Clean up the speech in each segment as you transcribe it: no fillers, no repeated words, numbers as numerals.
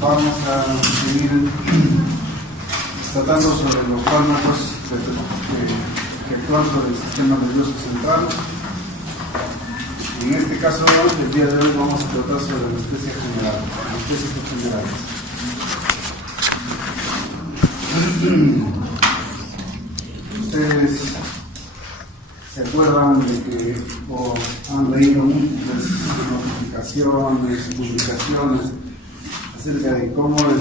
Vamos a seguir tratando sobre los fármacos que actúan sobre el sistema nervioso central. En este caso, el día de hoy vamos a tratar sobre anestesia general, anestesias generales. Ustedes se acuerdan de que o han leído múltiples notificaciones, publicaciones acerca de cómo desde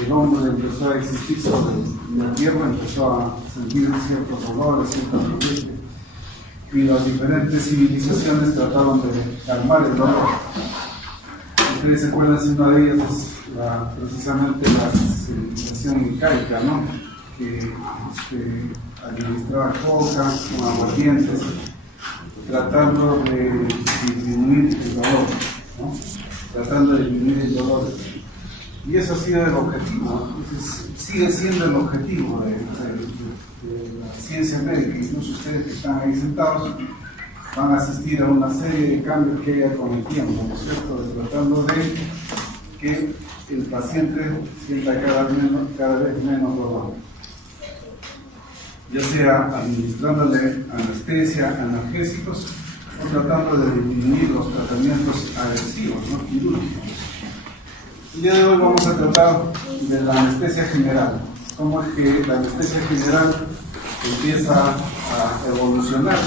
que el hombre empezó a existir sobre la tierra, empezó a sentir ciertos dolores, ciertas molestias, y las diferentes civilizaciones trataron de calmar el dolor. Ustedes se acuerdan si una de ellas es precisamente la civilización incaica, ¿no? Que administraba coca con aguardientes, tratando de disminuir el dolor, ¿no? Tratando de disminuir el dolor. Y eso ha sido el objetivo, entonces, sigue siendo el objetivo de la ciencia médica. Incluso ustedes que están ahí sentados van a asistir a una serie de cambios que haya con el tiempo, ¿no es cierto? Tratando de que el paciente sienta cada vez menos dolor, ya sea administrándole anestesia, analgésicos, o tratando de disminuir los tratamientos agresivos, ¿no? Quirúrgicos. El día de hoy vamos a tratar de la anestesia general, cómo es que la anestesia general empieza a evolucionar.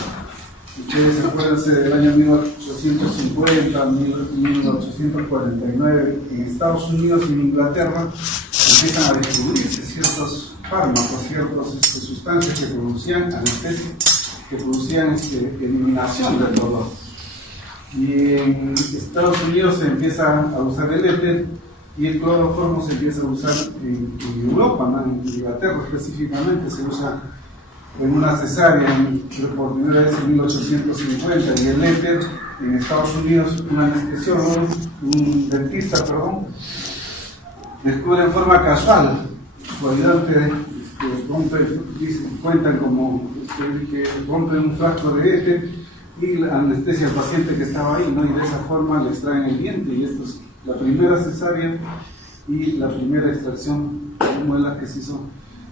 Ustedes se acuerdan del año 1850, 1849, en Estados Unidos y en Inglaterra empiezan a descubrirse ciertos fármacos, ciertas sustancias que producían anestesia, que producían eliminación del dolor. Y en Estados Unidos se empieza a usar el éter y el cloroformo se empieza a usar en Europa, ¿no? En Inglaterra específicamente se usa en una cesárea por primera vez en 1850, y el éter en Estados Unidos un anestesiólogo, un dentista, descubre en forma casual. Su ayudante cuentan como que rompe un frasco de éter y la anestesia al paciente que estaba ahí, ¿no? Y de esa forma le extraen el diente, y esto es la primera cesárea y la primera extracción de muelas que se hizo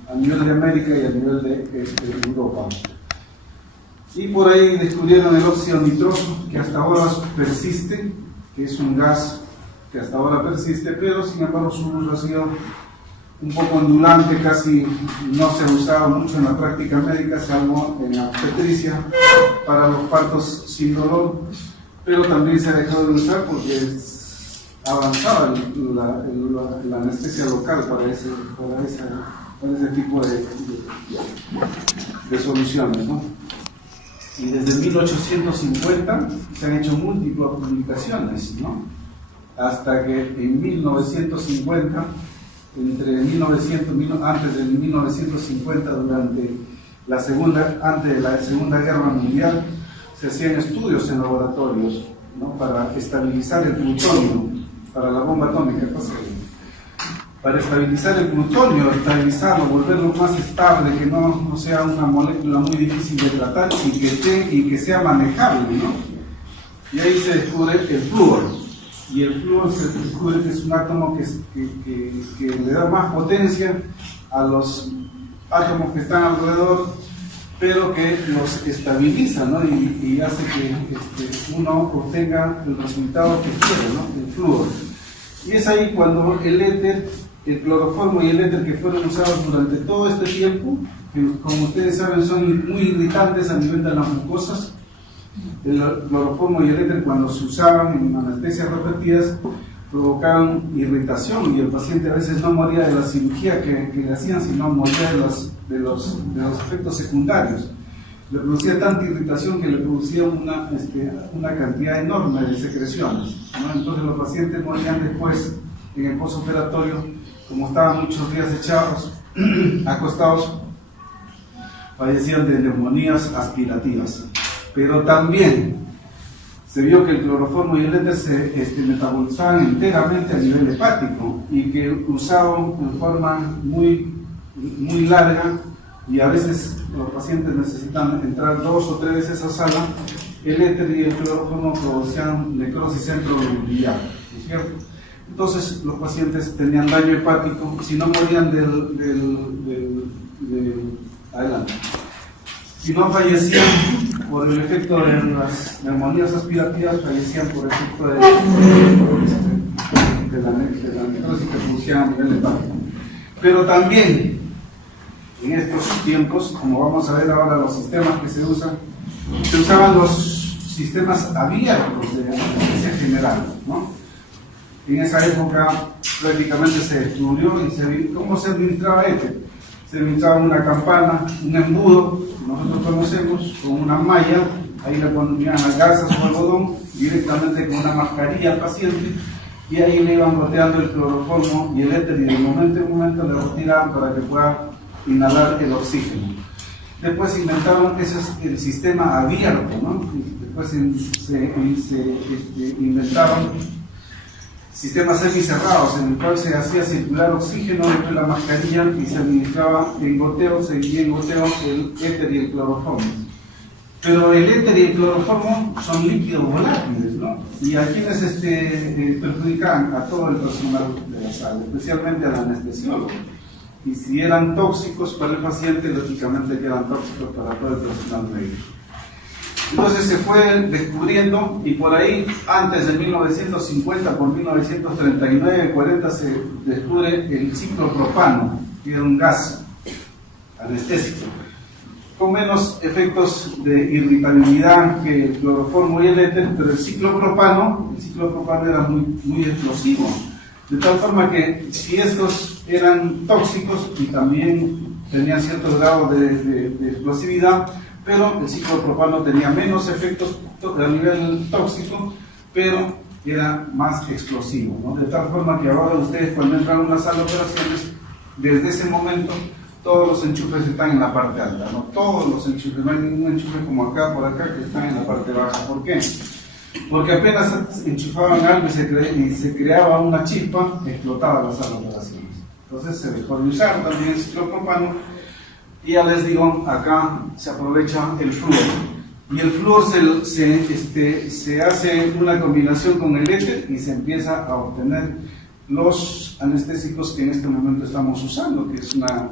a nivel de América y a nivel de Europa. Y por ahí descubrieron el óxido nitroso, que hasta ahora persiste, que es un gas que hasta ahora persiste, pero sin embargo su uso ha sido un poco ondulante, casi no se ha usado mucho en la práctica médica, salvo en la obstetricia para los partos sin dolor, pero también se ha dejado de usar porque avanzaba la anestesia local para ese tipo de soluciones, ¿no? Y desde 1850 se han hecho múltiples publicaciones, ¿no? Hasta que en 1950, antes de 1950, antes de la Segunda Guerra Mundial, se hacían estudios en laboratorios, ¿no? Para estabilizar el plutonio, para la bomba atómica, para estabilizar el plutonio, estabilizarlo, volverlo más estable, que no sea una molécula muy difícil de tratar y que sea manejable, ¿no? Y ahí se descubre el flúor. Y el flúor se descubre que es un átomo que le da más potencia a los átomos que están alrededor, pero que los estabiliza, ¿no? Y hace que uno obtenga el resultado que quiere, ¿no? El flúor. Y es ahí cuando el éter, el cloroformo y el éter, que fueron usados durante todo este tiempo, que como ustedes saben son muy irritantes a nivel de las mucosas. El cloroformo y el éter, cuando se usaban en anestesias repetidas, provocaban irritación, y el paciente a veces no moría de la cirugía que le hacían, sino moría de los efectos secundarios. Le producía tanta irritación que le producía una cantidad enorme de secreciones, ¿no? Entonces los pacientes morían después en el postoperatorio, como estaban muchos días echados, acostados, fallecían de neumonías aspirativas. Pero también se vio que el cloroformo y el éter se metabolizaban enteramente a nivel hepático, y que usaban en forma muy larga, y a veces los pacientes necesitan entrar 2 o 3 veces a sala. El éter y el cloroformo producían necrosis centronuclear, ¿no es ¿cierto? Entonces los pacientes tenían daño hepático, si no morían adelante. Si no fallecían por el efecto de las neumonías aspirativas, fallecían por el efecto de la necrosis que producía a nivel hepático. Pero también, en estos tiempos, como vamos a ver ahora los sistemas que se usaban los sistemas abiertos de anestesia general, ¿no? En esa época prácticamente se descubrió cómo se administraba éter. Se administraba una campana, un embudo, nosotros conocemos, con una malla, ahí le ponían las gasas o algodón, directamente con una mascarilla al paciente, y ahí le iban goteando el cloroformo y el éter, y de momento en momento le retiraban para que pueda inhalar el oxígeno. Después inventaron el sistema abierto, ¿no? Después se inventaron sistemas semicerrados en el cual se hacía circular oxígeno dentro de la mascarilla y se administraba en goteo, seguía en goteo el éter y el cloroformo. Pero el éter y el cloroformo son líquidos volátiles, ¿no? Y a quienes perjudican a todo el personal de la sala, especialmente al anestesiólogo. Y si eran tóxicos para el paciente, lógicamente que eran tóxicos para todo el personal médico. Entonces se fue descubriendo, y por ahí, antes de 1950, por 1939-40, se descubre el ciclopropano, que era un gas anestésico, con menos efectos de irritabilidad que el cloroformo y el éter, pero el ciclopropano era muy explosivo, de tal forma que si estos eran tóxicos y también tenían cierto grado de explosividad, pero el ciclopropano tenía menos efectos a nivel tóxico, pero era más explosivo, ¿no? De tal forma que ahora ustedes, cuando entran a una sala de operaciones, desde ese momento todos los enchufes están en la parte alta, ¿no? Todos los enchufes, no hay ningún enchufe como acá, por acá, que están en la parte baja. ¿Por qué? Porque apenas enchufaban algo y se creaba una chispa, explotaba la sala de operaciones. Entonces se dejó de usar también el ciclopropano. Y ya les digo, acá se aprovecha el flúor. Y el flúor se hace una combinación con el éter y se empieza a obtener los anestésicos que en este momento estamos usando, que es una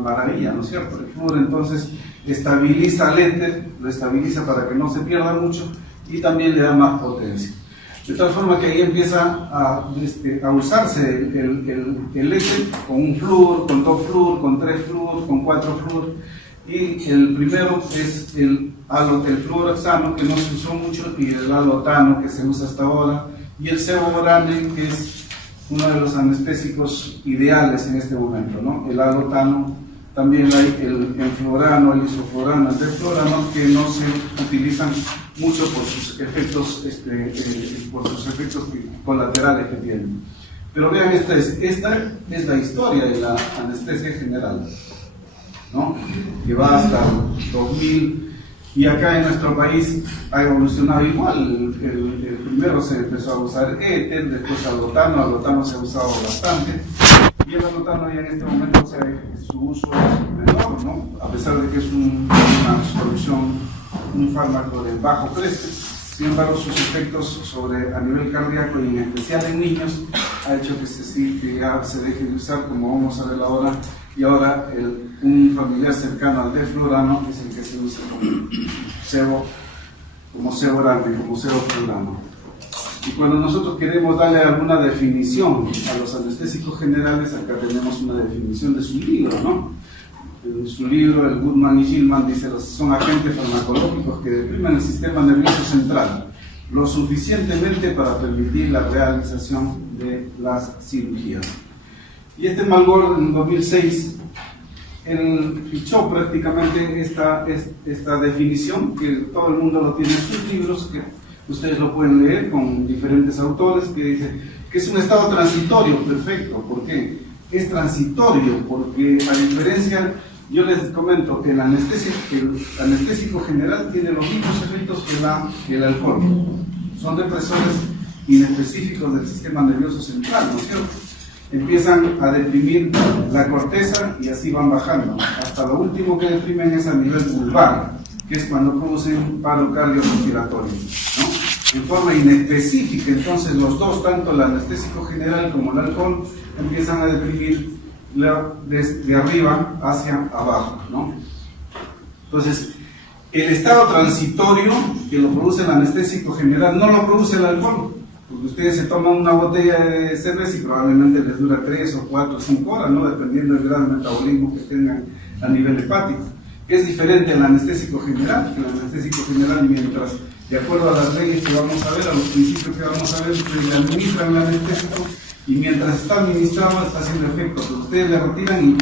maravilla, ¿no es cierto? El flúor entonces estabiliza el éter, lo estabiliza para que no se pierda mucho y también le da más potencia. De tal forma que ahí empieza a usarse el éter con un flúor, con 2 flúor, con 3 flúor, con 4 flúor. Y el primero es el fluoroxano, que no se usó mucho, y el halotano, que se usa hasta ahora, y el ceborane, que es uno de los anestésicos ideales en este momento, ¿no? El halotano, también hay el enfluorano, el isoflurano, el defluorano, que no se utilizan mucho por sus efectos, colaterales que tienen. Pero vean, esta es la historia de la anestesia general, ¿no? Que va hasta 2000, y acá en nuestro país ha evolucionado igual. El primero se empezó a usar éter, después halotano se ha usado bastante, y el halotano ya en este momento su uso es menor, ¿no? A pesar de que es una solución, un fármaco de bajo precio. Sin embargo, sus efectos a nivel cardíaco y en especial en niños ha hecho que ya se deje de usar, como vamos a ver ahora. Y ahora un familiar cercano al defluorano es el que se usa como sevoflurano. Y cuando nosotros queremos darle alguna definición a los anestésicos generales, acá tenemos una definición de su libro, ¿no? En su libro, el Goodman y Gilman dice: son agentes farmacológicos que deprimen el sistema nervioso central lo suficientemente para permitir la realización de las cirugías. Y Malgor en 2006 él fichó prácticamente esta definición, que todo el mundo lo tiene en sus libros, que ustedes lo pueden leer con diferentes autores, que dice que es un estado transitorio. Perfecto. ¿Por qué? Es transitorio porque, a diferencia, yo les comento que el anestésico general tiene los mismos efectos que el alcohol. Son depresores inespecíficos del sistema nervioso central, ¿no es cierto? Empiezan a deprimir la corteza y así van bajando. Hasta lo último que deprimen es a nivel vulvar, que es cuando producen paro cardiorrespiratorio, ¿no? en forma inespecífica, entonces los dos, tanto el anestésico general como el alcohol, empiezan a deprimir desde arriba hacia abajo, ¿no? Entonces, el estado transitorio que lo produce el anestésico general no lo produce el alcohol, porque ustedes se toman una botella de cerveza y probablemente les dura 3 o 4 o 5 horas, ¿no? Dependiendo del grado de metabolismo que tengan a nivel hepático. Es diferente al anestésico general, que el anestésico general, mientras, de acuerdo a las leyes que vamos a ver, a los principios que vamos a ver, ustedes le administran el anestésico y mientras está administrado está haciendo efecto, pero ustedes le retiran y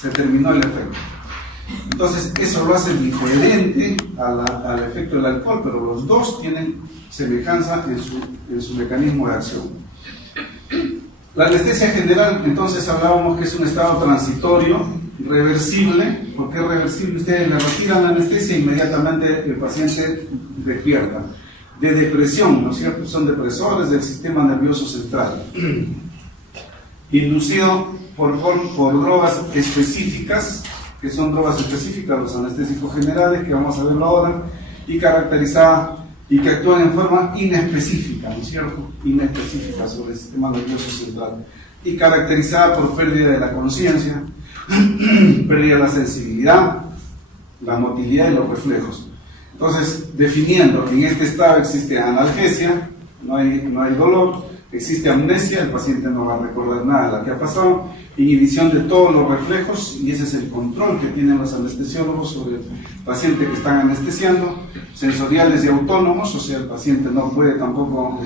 se terminó el efecto. Entonces eso lo hace diferente al efecto del alcohol, pero los dos tienen semejanza en su mecanismo de acción. La anestesia general, entonces hablábamos que es un estado transitorio, reversible. ¿Por qué reversible? Ustedes le retiran la anestesia e inmediatamente el paciente despierta. De depresión, ¿no es cierto? Son depresores del sistema nervioso central. Inducido por drogas específicas, que son drogas específicas, los anestésicos generales, que vamos a verlo ahora, y caracterizada y que actúan en forma inespecífica, ¿no es cierto? Inespecífica sobre el sistema nervioso central, y caracterizada por pérdida de la conciencia, pérdida de la sensibilidad, la motilidad y los reflejos. Entonces, definiendo que en este estado existe analgesia, no hay dolor, existe amnesia, el paciente no va a recordar nada de lo que ha pasado, inhibición de todos los reflejos, y ese es el control que tienen los anestesiólogos sobre el paciente que están anestesiando, sensoriales y autónomos, o sea, el paciente no puede tampoco,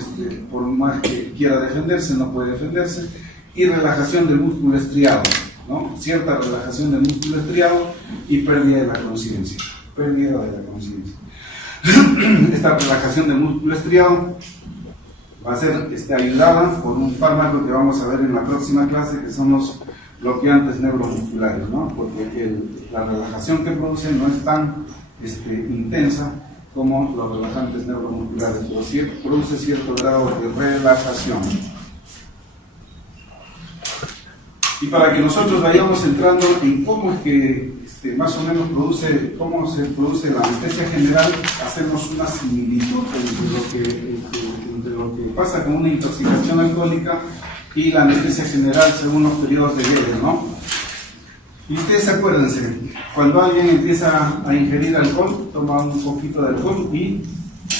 por más que quiera defenderse, no puede defenderse, y relajación del músculo estriado, ¿no? Cierta relajación del músculo estriado y pérdida de la conciencia. Pérdida de la conciencia. Esta relajación del músculo estriado va a ser ayudada por un fármaco que vamos a ver en la próxima clase, que son los bloqueantes neuromusculares, ¿no? Porque la relajación que producen no es tan intensa como los relajantes neuromusculares, pero sí produce cierto grado de relajación. Y para que nosotros vayamos entrando en cómo es que más o menos cómo se produce la anestesia general, hacemos una similitud entre lo que pasa con una intoxicación alcohólica y la anestesia general según los periodos de Weber, ¿no? Y ustedes acuérdense, cuando alguien empieza a ingerir alcohol, toma un poquito de alcohol y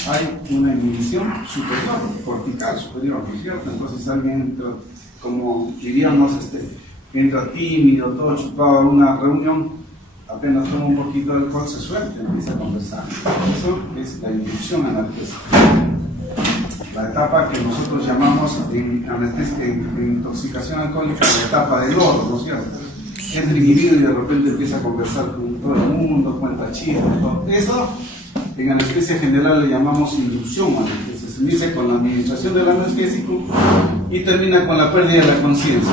hay una inhibición superior, cortical superior, ¿no es cierto? Entonces alguien entra, como diríamos, entra tímido, todo chupado a una reunión, apenas toma un poquito de alcohol, se suelta, empieza a conversar. Eso es la inducción analgésica. La etapa que nosotros llamamos en intoxicación alcohólica, la etapa del oro, ¿no es cierto? Entra inhibido y de repente empieza a conversar con todo el mundo, cuenta chistes, todo eso. En anestesia general le llamamos inducción analgésica. Se inicia con la administración del anestésico y termina con la pérdida de la conciencia.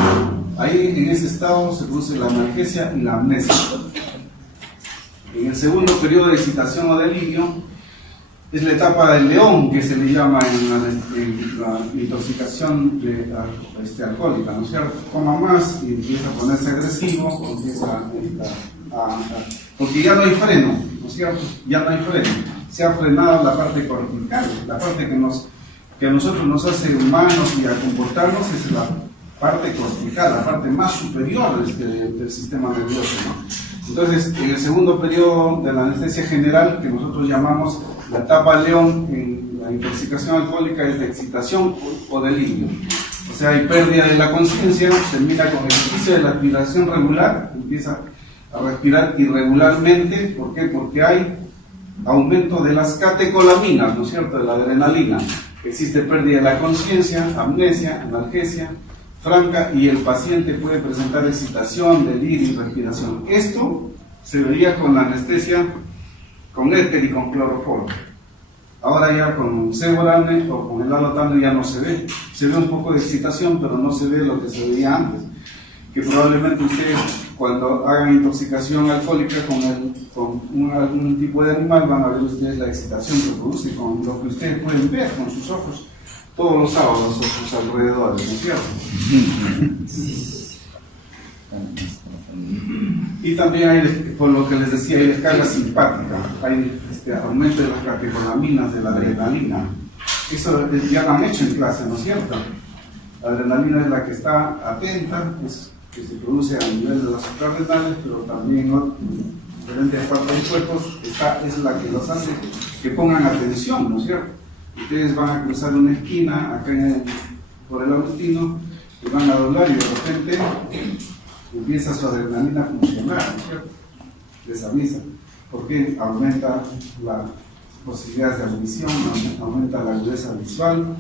Ahí en ese estado se produce la analgesia y la amnesia. En el segundo periodo de excitación o delirio es la etapa del león, que se le llama en la intoxicación alcohólica, ¿no es cierto? Toma más y empieza a ponerse agresivo, porque ya no hay freno, ¿no es cierto? Ya no hay freno. Se ha frenado la parte cortical, la parte que a nosotros nos hace humanos y a comportarnos es la parte cortical, la parte más superior del sistema nervioso, ¿no? Entonces, en el segundo periodo de la anestesia general, que nosotros llamamos la etapa león en la intoxicación alcohólica, es de excitación o delirio. O sea, hay pérdida de la conciencia, termina con ejercicio de la respiración regular, empieza a respirar irregularmente. ¿Por qué? Porque hay aumento de las catecolaminas, ¿no es cierto?, de la adrenalina. Existe pérdida de la conciencia, amnesia, analgesia franca, y el paciente puede presentar excitación, delirio y respiración. Esto se vería con la anestesia con éter y con cloroformo. Ahora ya con ceborane o con el alotano ya no se ve. Se ve un poco de excitación, pero no se ve lo que se veía antes. Que probablemente ustedes, cuando hagan intoxicación alcohólica con algún tipo de animal, van a ver ustedes la excitación que produce con lo que ustedes pueden ver con sus ojos todos los sábados a sus alrededores, ¿no es cierto? Y también hay, por lo que les decía, hay descarga simpática, hay aumento de las catecolaminas, de la adrenalina. Eso ya lo han hecho en clase, ¿no es cierto? La adrenalina es la que está atenta, que se produce a nivel de las suprarrenales, pero también en diferentes partes del cuerpo es la que los hace que pongan atención, ¿no es cierto? Ustedes van a cruzar una esquina acá por el Agustino y van a doblar y de repente empieza su adrenalina a funcionar, ¿no es cierto? Les avisa, porque aumenta las posibilidades de audición, aumenta la agudeza visual,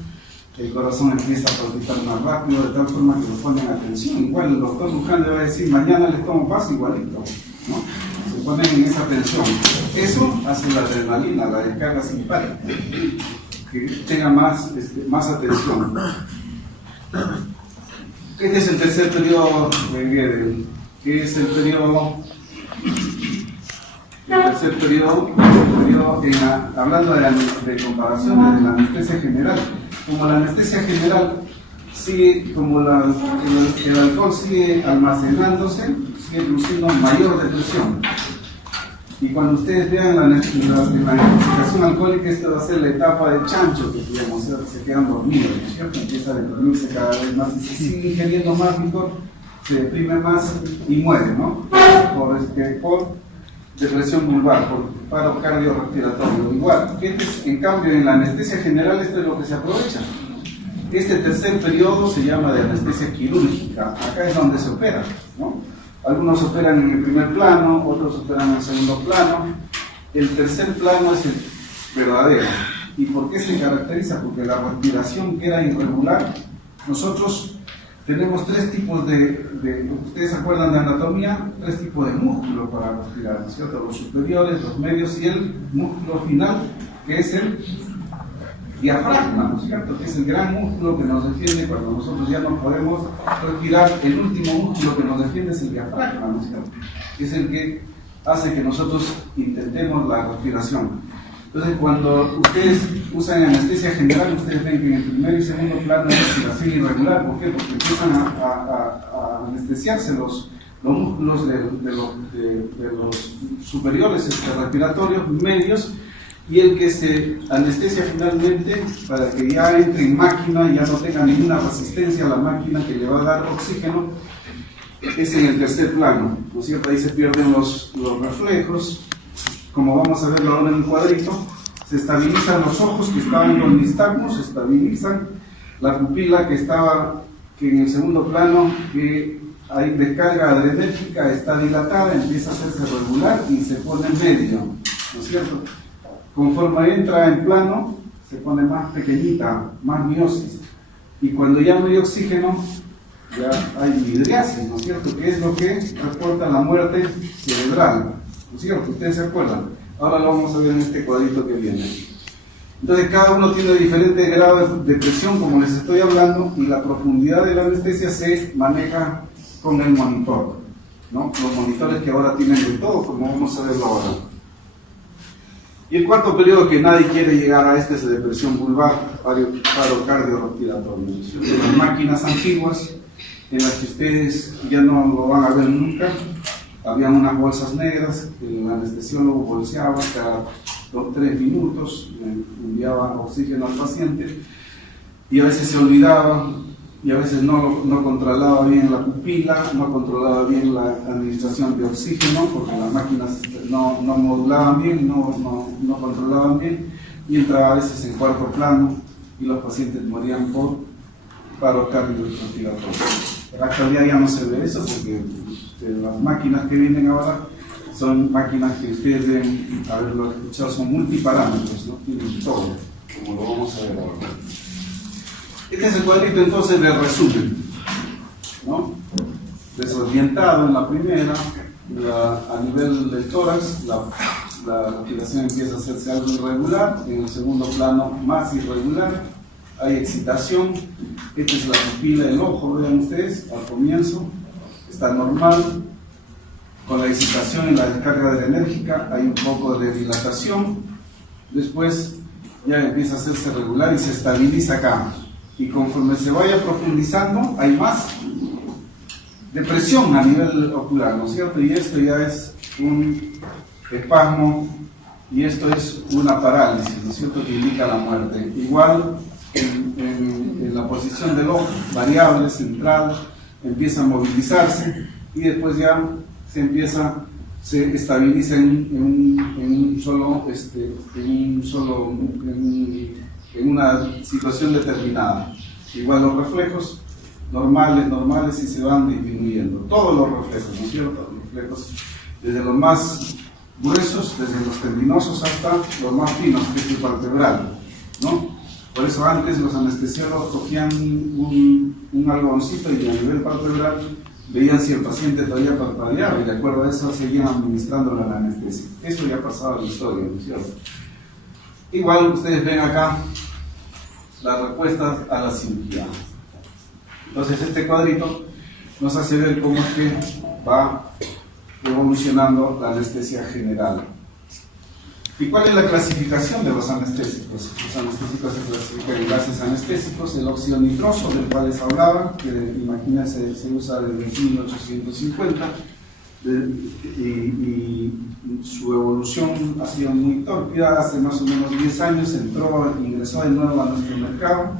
el corazón empieza a palpitar más rápido, de tal forma que lo ponen atención. Igual el doctor Luján le va a decir, mañana les tomo paso igualito, ¿no? Se ponen en esa tensión. Eso hace la adrenalina, la descarga simpática, que tenga más atención. Este es el tercer periodo de Gödel, que es el periodo. El tercer periodo hablando de comparaciones de la anestesia general. Como la anestesia general sigue, como el alcohol sigue almacenándose, sigue produciendo mayor depresión. Y cuando ustedes vean la intoxicación alcohólica, esta va a ser la etapa del chancho, que digamos, se quedan dormidos, ¿no es cierto? Empieza a deprimirse cada vez más y se sigue ingiriendo más licor, se deprime más y muere, ¿no? Por depresión vulvar, por paro cardiorrespiratorio. Igual, en cambio, en la anestesia general esto es lo que se aprovecha. Este tercer periodo se llama de anestesia quirúrgica. Acá es donde se opera, ¿no? Algunos operan en el primer plano, otros operan en el segundo plano. El tercer plano es el verdadero. ¿Y por qué se caracteriza? Porque la respiración queda irregular. Nosotros tenemos tres tipos ustedes se acuerdan de anatomía, tres tipos de músculos para respirar, ¿no es cierto? Los superiores, los medios y el músculo final, que es el diafragma, ¿no es cierto? Que es el gran músculo que nos defiende cuando nosotros ya no podemos respirar. El último músculo que nos defiende es el diafragma, ¿no es cierto? Es el que hace que nosotros intentemos la respiración. Entonces, cuando ustedes usan anestesia general, ustedes ven que en el primer y segundo plano hay respiración irregular. ¿Por qué? Porque empiezan a anestesiarse los músculos de los superiores respiratorios, medios, y el que se anestesia finalmente para que ya entre en máquina y ya no tenga ninguna resistencia a la máquina que le va a dar oxígeno, es en el tercer plano, ¿no es cierto? Ahí se pierden los reflejos. Como vamos a verlo ahora en el cuadrito, se estabilizan los ojos que estaban con nistagmos, se estabilizan la pupila que en el segundo plano, que hay descarga adrenérgica, está dilatada, empieza a hacerse regular y se pone medio, ¿no es cierto? Conforme entra en plano, se pone más pequeñita, más miosis, y cuando ya no hay oxígeno, ya hay midriasis, ¿no es cierto? Que es lo que reporta la muerte cerebral. ¿No es cierto? ¿Ustedes se acuerdan? Ahora lo vamos a ver en este cuadrito que viene. Entonces cada uno tiene diferente grado de presión, como les estoy hablando, y la profundidad de la anestesia se maneja con el monitor, ¿no? Los monitores que ahora tienen de todo, como vamos a verlo ahora. Y el cuarto periodo que nadie quiere llegar a este es de depresión vulvar, paro cardiorrespiratorio. Las máquinas antiguas, en las que ustedes ya no lo van a ver nunca, habían unas bolsas negras que el anestesiólogo bolseaba cada 3 minutos, enviaba oxígeno al paciente, y a veces se olvidaba, y a veces no controlaba bien la pupila, no controlaba bien la administración de oxígeno, porque las máquinas no modulaban bien, no controlaban bien, y entraba a veces en cuarto plano, y los pacientes morían por paro cardiorrespiratorio. En la actualidad ya no se ve eso, porque las máquinas que vienen ahora son máquinas que ustedes deben haberlo escuchado, son multiparámetros, ¿no? Tienen todo, como lo vamos a ver ahora. Este es el cuadrito entonces de resumen, ¿no? Desorientado en la primera, a nivel del tórax, la respiración empieza a hacerse algo irregular, en el segundo plano más irregular, hay excitación, esta es la pupila del ojo, vean ustedes, al comienzo, está normal, con la excitación y la descarga adrenérgica hay un poco de dilatación, después ya empieza a hacerse regular y se estabiliza acá. Y conforme se vaya profundizando, hay más depresión a nivel ocular, ¿no es cierto? Y esto ya es un espasmo y esto es una parálisis, ¿no es cierto?, que indica la muerte. Igual en la posición del ojo, variable, central, empieza a movilizarse y después ya se estabiliza en una situación determinada. Igual los reflejos normales y se van disminuyendo. Todos los reflejos, ¿no es cierto? Los reflejos desde los más gruesos, desde los tendinosos hasta los más finos, que es el palpebral, ¿no? Por eso antes los anestesiólogos cogían un algodoncito y a nivel palpebral veían si el paciente todavía parpadeaba y de acuerdo a eso seguían administrando la anestesia. Eso ya ha pasado en la historia, ¿no es cierto? Igual ustedes ven acá las respuestas a la cirugía. Entonces este cuadrito nos hace ver cómo es que va evolucionando la anestesia general. ¿Y cuál es la clasificación de los anestésicos? Los anestésicos se clasifican en gases anestésicos, el óxido nitroso, del cual les hablaba, que imagínense se usa desde 1850, y su evolución ha sido muy tórpida. Hace más o menos 10 años ingresó de nuevo a nuestro mercado.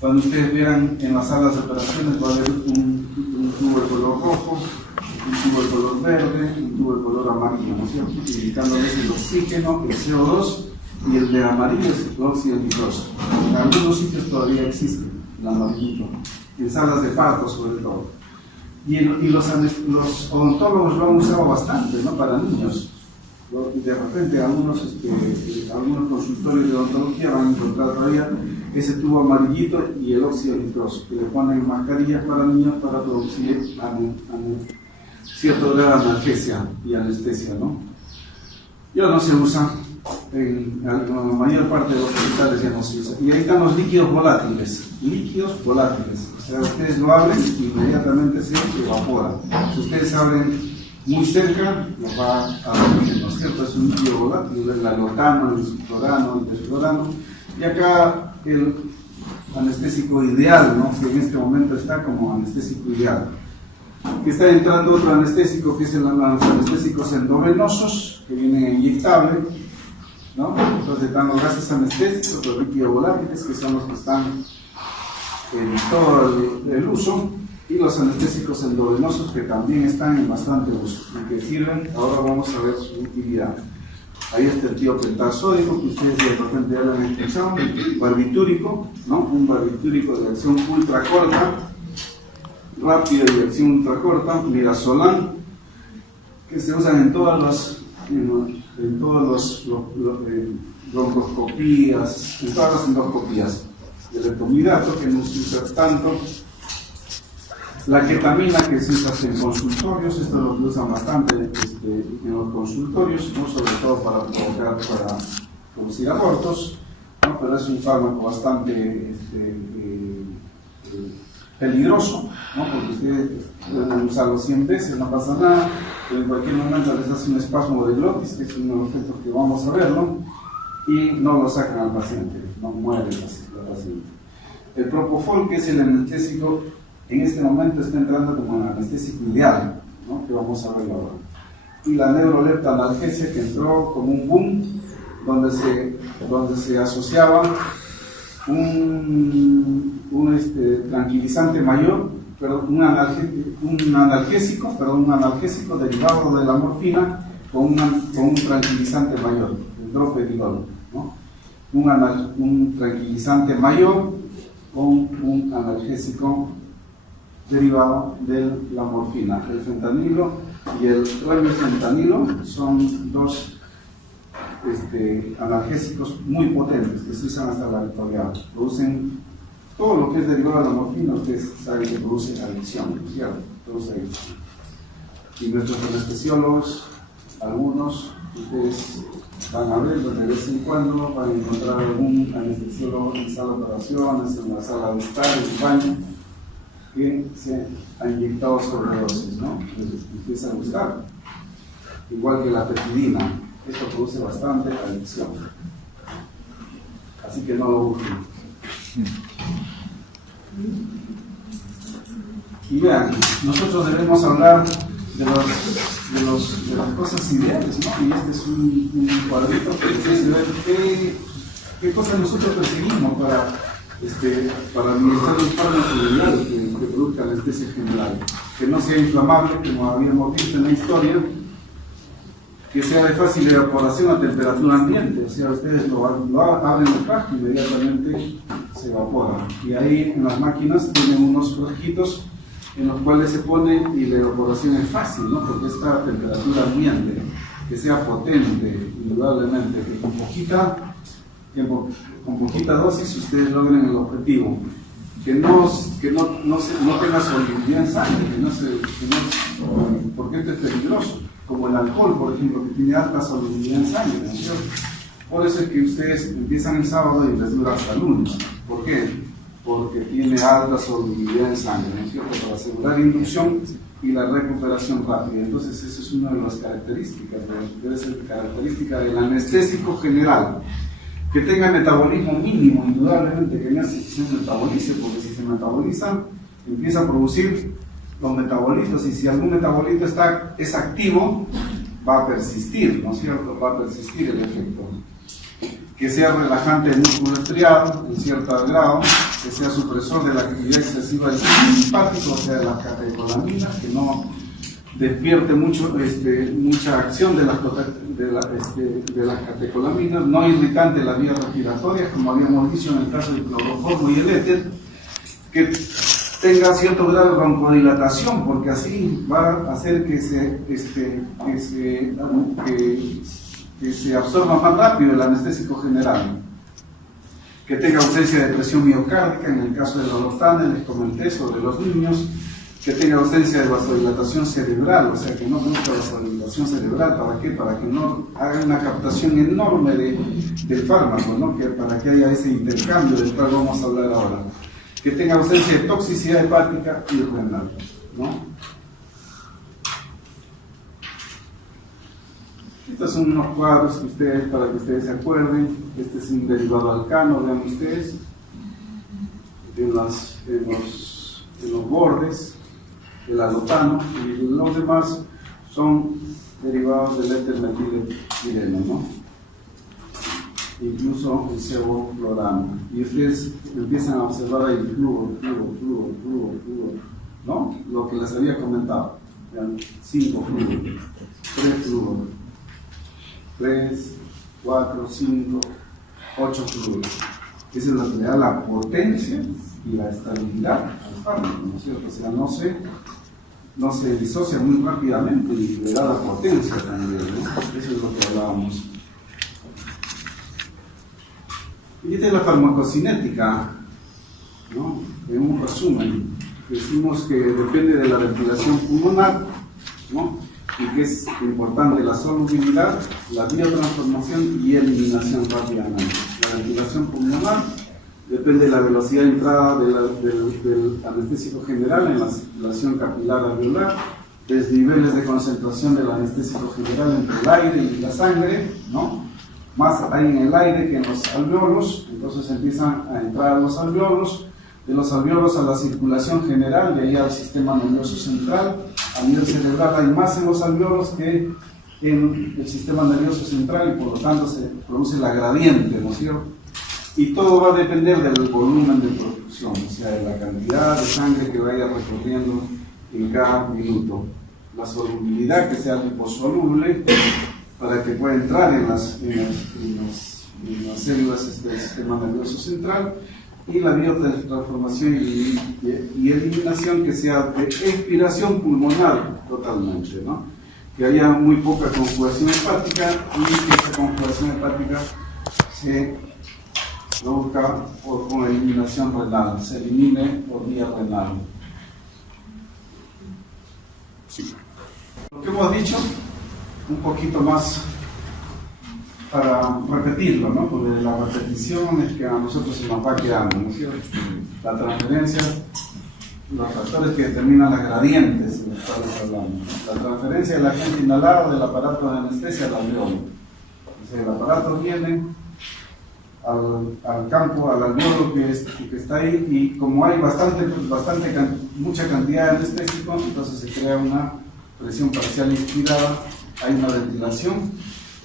Cuando ustedes vean en las salas de operaciones va a haber un tubo de color rojo, un tubo de color verde, un tubo de color amarillo, ¿no es cierto?, indicándoles el oxígeno, el CO2, y el de amarillo es el óxido nitroso. En algunos sitios todavía existe el amarillito, en salas de parto sobre todo. Y los odontólogos lo han usado bastante, ¿no?, para niños. De repente algunos consultorios de odontología van a encontrar todavía ese tubo amarillito y el óxido nitroso, que le ponen mascarillas para niños para producir cierto grado de analgesia y anestesia, ¿no? Ya no se usa, en la mayor parte de los hospitales ya no se usa. Y ahí están los líquidos volátiles. O sea, ustedes lo abren y inmediatamente se evapora. Si ustedes abren muy cerca, nos va a dormir, ¿no es cierto? Es un líquido volátil, el alotano, el subclorano, el desflorano. Y acá el anestésico ideal, ¿no?, que en este momento está como anestésico ideal. Que está entrando otro anestésico, que es los anestésicos endovenosos, que vienen inyectables, ¿no? Entonces están los gases anestésicos, los líquidos volátiles, que son los que están en todo el uso, y los anestésicos endovenosos, que también están en bastante uso, y que sirven. Ahora vamos a ver su utilidad. Ahí está el tiopental sódico, que ustedes de repente ya lo han escuchado, barbitúrico, ¿no?, un barbitúrico de acción ultra corta, rápida y de acción ultracorta, midazolam, que se usan en todas las broncoscopías, en todas las endoscopías. El etomidato, que no se usa tanto. La ketamina, que se usa en consultorios, esto lo usan bastante en los consultorios, ¿no?, sobre todo para producir abortos, ¿no?, pero es un fármaco bastante peligroso, ¿no?, porque ustedes pueden usarlo 100 veces, no pasa nada, pero en cualquier momento les hace un espasmo de glotis, que es uno de los efectos que vamos a verlo, y no lo sacan al paciente, no muere el paciente. El propofol, que es el anestésico, en este momento está entrando como el anestésico ideal, ¿no?, que vamos a ver ahora. Y la neurolepta analgesia, que entró como un boom, donde se asociaba un tranquilizante mayor, un analgésico derivado de la morfina con un tranquilizante mayor, el droperidol, ¿no? Un tranquilizante mayor con un analgésico derivado de la morfina. El fentanilo y el remifentanilo son dos analgésicos muy potentes que se usan hasta la actualidad. Producen todo lo que es derivado de la morfina, ustedes saben que produce adicción, ¿no es cierto? Produce adicción. Y nuestros anestesiólogos, algunos, ustedes van a ver, de vez en cuando van a encontrar algún anestesiólogo en sala de operaciones, en la sala de estar, en el baño, que se ha inyectado sobredosis, ¿no? Les empieza a gustar. Igual que la pepidina, esto produce bastante adicción. Así que no lo usen. Y vean, nosotros debemos hablar de las cosas ideales, ¿no? Y este es un cuadrito que nos dice ver qué cosas nosotros perseguimos para administrar un fármaco ideal que produzca anestesia general, que no sea inflamable, como habíamos visto en la historia, que sea de fácil evaporación a temperatura ambiente, o sea, ustedes lo abren el frasco y inmediatamente se evapora. Y ahí en las máquinas tienen unos frasquitos en los cuales se pone y la evaporación es fácil, ¿no? Porque está a temperatura ambiente, que sea potente, indudablemente, que con poquita dosis ustedes logren el objetivo. Que no tenga solubilidad en sangre, porque esto es peligroso. Como el alcohol, por ejemplo, que tiene alta solubilidad en sangre, ¿no es cierto? Por eso es que ustedes empiezan el sábado y les dura hasta el lunes. ¿Por qué? Porque tiene alta solubilidad en sangre, ¿no es cierto? Para asegurar inducción y la recuperación rápida. Entonces, esa es una de las características, debe ser característica del anestésico general. Que tenga metabolismo mínimo, indudablemente, que no se metabolice, porque si se metaboliza, empieza a producir los metabolitos, y si algún metabolito es activo, va a persistir, ¿no es cierto? Va a persistir el efecto. Que sea relajante del músculo estriado en cierto grado, que sea supresor de la actividad excesiva del sistema simpático, o sea, de las catecolaminas, que no despierte mucha acción de las catecolaminas, no irritante de las vías respiratorias, como habíamos dicho en el caso del cloroformo y el éter, que tenga cierto grado de broncodilatación, porque así va a hacer que se absorba más rápido el anestésico general. Que tenga ausencia de presión miocárdica, en el caso de la lortana, les comenté sobre los niños. Que tenga ausencia de vasodilatación cerebral, o sea, que no produzca vasodilatación cerebral. ¿Para qué? Para que no haga una captación enorme del fármaco, ¿no? Para que haya ese intercambio del cual vamos a hablar ahora. Que tenga ausencia de toxicidad hepática y renal, ¿no? Estos son unos cuadros para que ustedes se acuerden. Este es un derivado alcano, vean ustedes, en los bordes, el alotano, y los demás son derivados del éter metileno, ¿no? Incluso el sevoflurano. Y ustedes empiezan a observar ahí el flúor, ¿no? Lo que les había comentado. Vean, 5 flúor, 3 flúor, 3, 4, 5, 8 flúor. Eso es lo que le da la potencia y la estabilidad al fármaco, ¿no es cierto? O sea, no se disocia muy rápidamente y le da la potencia también, ¿no? Eso es lo que hablábamos. Y esta es la farmacocinética, ¿no? En un resumen, decimos que depende de la ventilación pulmonar, ¿no? Y que es importante la solubilidad, la biotransformación y eliminación rápidamente. La ventilación pulmonar depende de la velocidad de entrada del anestésico general en la circulación capilar alveolar, desniveles de concentración del anestésico general entre el aire y la sangre, ¿no? Más hay en el aire que en los alveolos, entonces empiezan a entrar a los alveolos, de los alveolos a la circulación general, de ahí al sistema nervioso central. A nivel cerebral hay más en los alveolos que en el sistema nervioso central, y por lo tanto se produce la gradiente, ¿no es cierto? Y todo va a depender del volumen de producción, o sea, de la cantidad de sangre que vaya recorriendo en cada minuto. La solubilidad, que sea liposoluble, para que pueda entrar en las células del sistema nervioso central, y la biotransformación y eliminación, que sea de expiración pulmonar totalmente, ¿no? Que haya muy poca conjugación hepática, y que esa conjugación hepática se produzca con eliminación renal, se elimine por vía renal. Lo que hemos dicho, un poquito más para repetirlo, ¿no? Porque la repetición es que a nosotros se nos va quedando, ¿no es cierto? La transferencia, los factores que determinan las gradientes de los cuales hablamos. La transferencia del agente inhalado del aparato de anestesia al alveolo. O sea, el aparato viene al campo, al alveolo que está ahí, y como hay mucha cantidad de anestésico, entonces se crea una presión parcial inspirada, hay una ventilación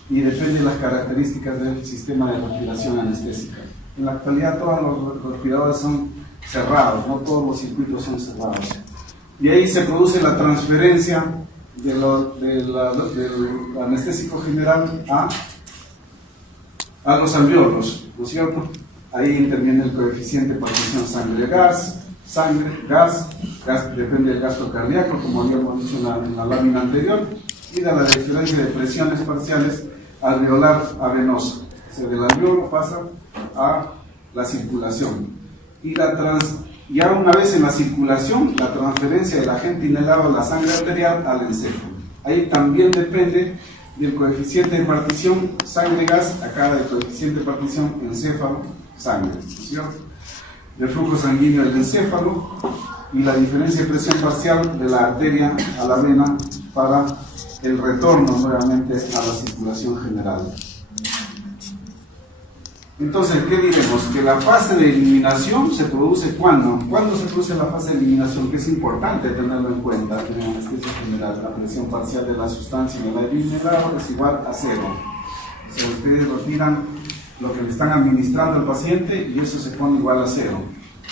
y depende de las características del sistema de respiración anestésica. En la actualidad todos los respiradores son cerrados, no todos los circuitos son cerrados. Y ahí se produce la transferencia del anestésico general a los alvéolos, ¿no es cierto? Ahí interviene el coeficiente partición sangre-gas, gas depende del gasto cardíaco, como habíamos dicho en la lámina anterior, y de la diferencia de presiones parciales alveolar a venosa. O sea, del alveolo pasa a la circulación. Ya una vez en la circulación, la transferencia del agente inhalado de la sangre arterial al encéfalo. Ahí también depende del coeficiente de partición sangre-gas, acá del coeficiente de partición encéfalo-sangre, ¿no es cierto? Del flujo sanguíneo del encéfalo y la diferencia de presión parcial de la arteria a la vena para el retorno nuevamente a la circulación general. Entonces, ¿qué diremos? Que la fase de eliminación se produce ¿cuándo? ¿Cuándo se produce la fase de eliminación? Que es importante tenerlo en cuenta en la anestesia general. La presión parcial de la sustancia en el aire inhalado es igual a 0. O sea, ustedes retiran lo que le están administrando al paciente y eso se pone igual a 0.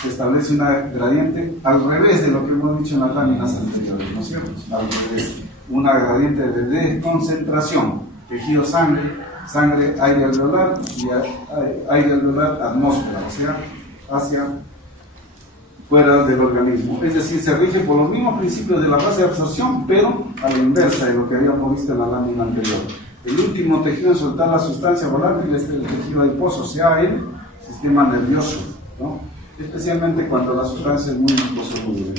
Se establece una gradiente al revés de lo que hemos dicho en las láminas anteriores, ¿no es cierto? Al revés. Una gradiente de desconcentración, tejido sangre, aire alveolar y aire alveolar, atmósfera, o sea, hacia fuera del organismo. Es decir, se rige por los mismos principios de la fase de absorción, pero a la inversa de lo que habíamos visto en la lámina anterior. El último tejido en soltar la sustancia volátil es el tejido adiposo, o sea, el sistema nervioso, ¿no? Especialmente cuando la sustancia es muy liposoluble.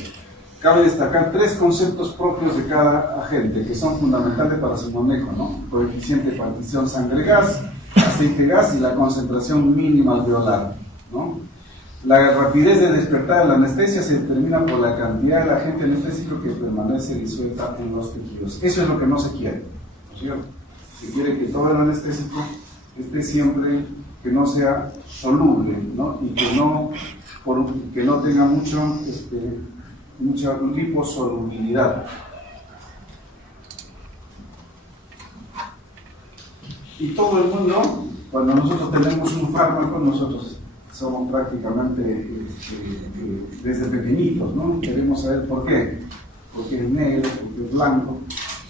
Cabe destacar 3 conceptos propios de cada agente que son fundamentales para su manejo, ¿no? Coeficiente de partición sangre-gas, aceite-gas y la concentración mínima alveolar, ¿no? La rapidez de despertar de la anestesia se determina por la cantidad del agente anestésico que permanece disuelta en los tejidos. Eso es lo que no se quiere, ¿no es cierto? Se quiere que todo el anestésico esté siempre, que no sea soluble, ¿no? Y que no tenga mucha liposolubilidad. Y todo el mundo, cuando nosotros tenemos un fármaco, nosotros somos prácticamente desde pequeñitos, ¿no? Queremos saber por qué. Porque es negro, porque es blanco,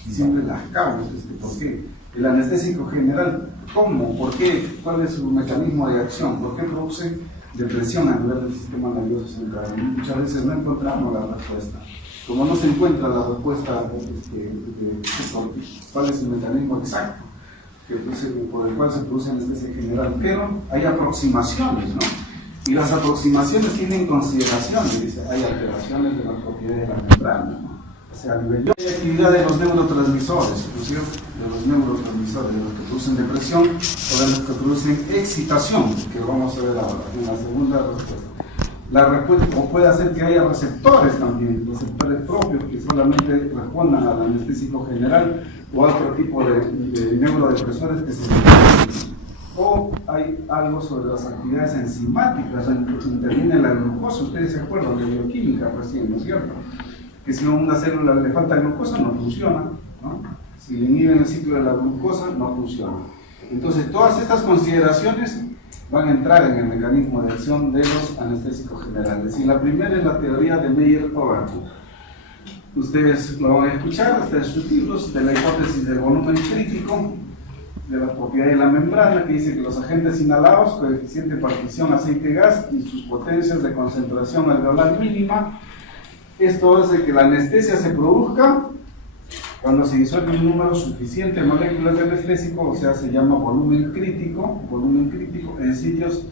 y siempre las causas, ¿por qué? El anestésico general, ¿cómo? ¿Por qué? ¿Cuál es su mecanismo de acción? ¿Por qué produce depresión a nivel del sistema nervioso central? Y muchas veces no encontramos la respuesta. Como no se encuentra la respuesta cuál es el mecanismo exacto por el cual se produce anestesia general, pero hay aproximaciones, ¿no? Y las aproximaciones tienen consideraciones, dice, hay alteraciones de las propiedades de la membrana, ¿no? O sea, a nivel de actividad de los neurotransmisores, ¿no es cierto? De los neurotransmisores, de los que producen depresión o de los que producen excitación, que lo vamos a ver ahora, en la segunda respuesta. La respuesta, o puede hacer que haya receptores también, receptores propios que solamente respondan al anestésico general o a otro tipo de neurodepresores que se necesitan. O hay algo sobre las actividades enzimáticas, interviene la glucosa, ustedes se acuerdan de bioquímica recién, ¿no es cierto? Que si a una célula le falta glucosa no funciona, ¿no? Si le inhiben el ciclo de la glucosa no funciona. Entonces todas estas consideraciones van a entrar en el mecanismo de acción de los anestésicos generales. Y la primera es la teoría de Meyer-Overton. Ustedes lo van a escuchar, está en sus libros, de la hipótesis del volumen crítico, de la propiedad de la membrana, que dice que los agentes inhalados, coeficiente de partición aceite-gas y sus potencias de concentración alveolar mínima, esto hace que la anestesia se produzca cuando se disuelve un número suficiente de moléculas de anestésico, o sea, se llama volumen crítico en sitios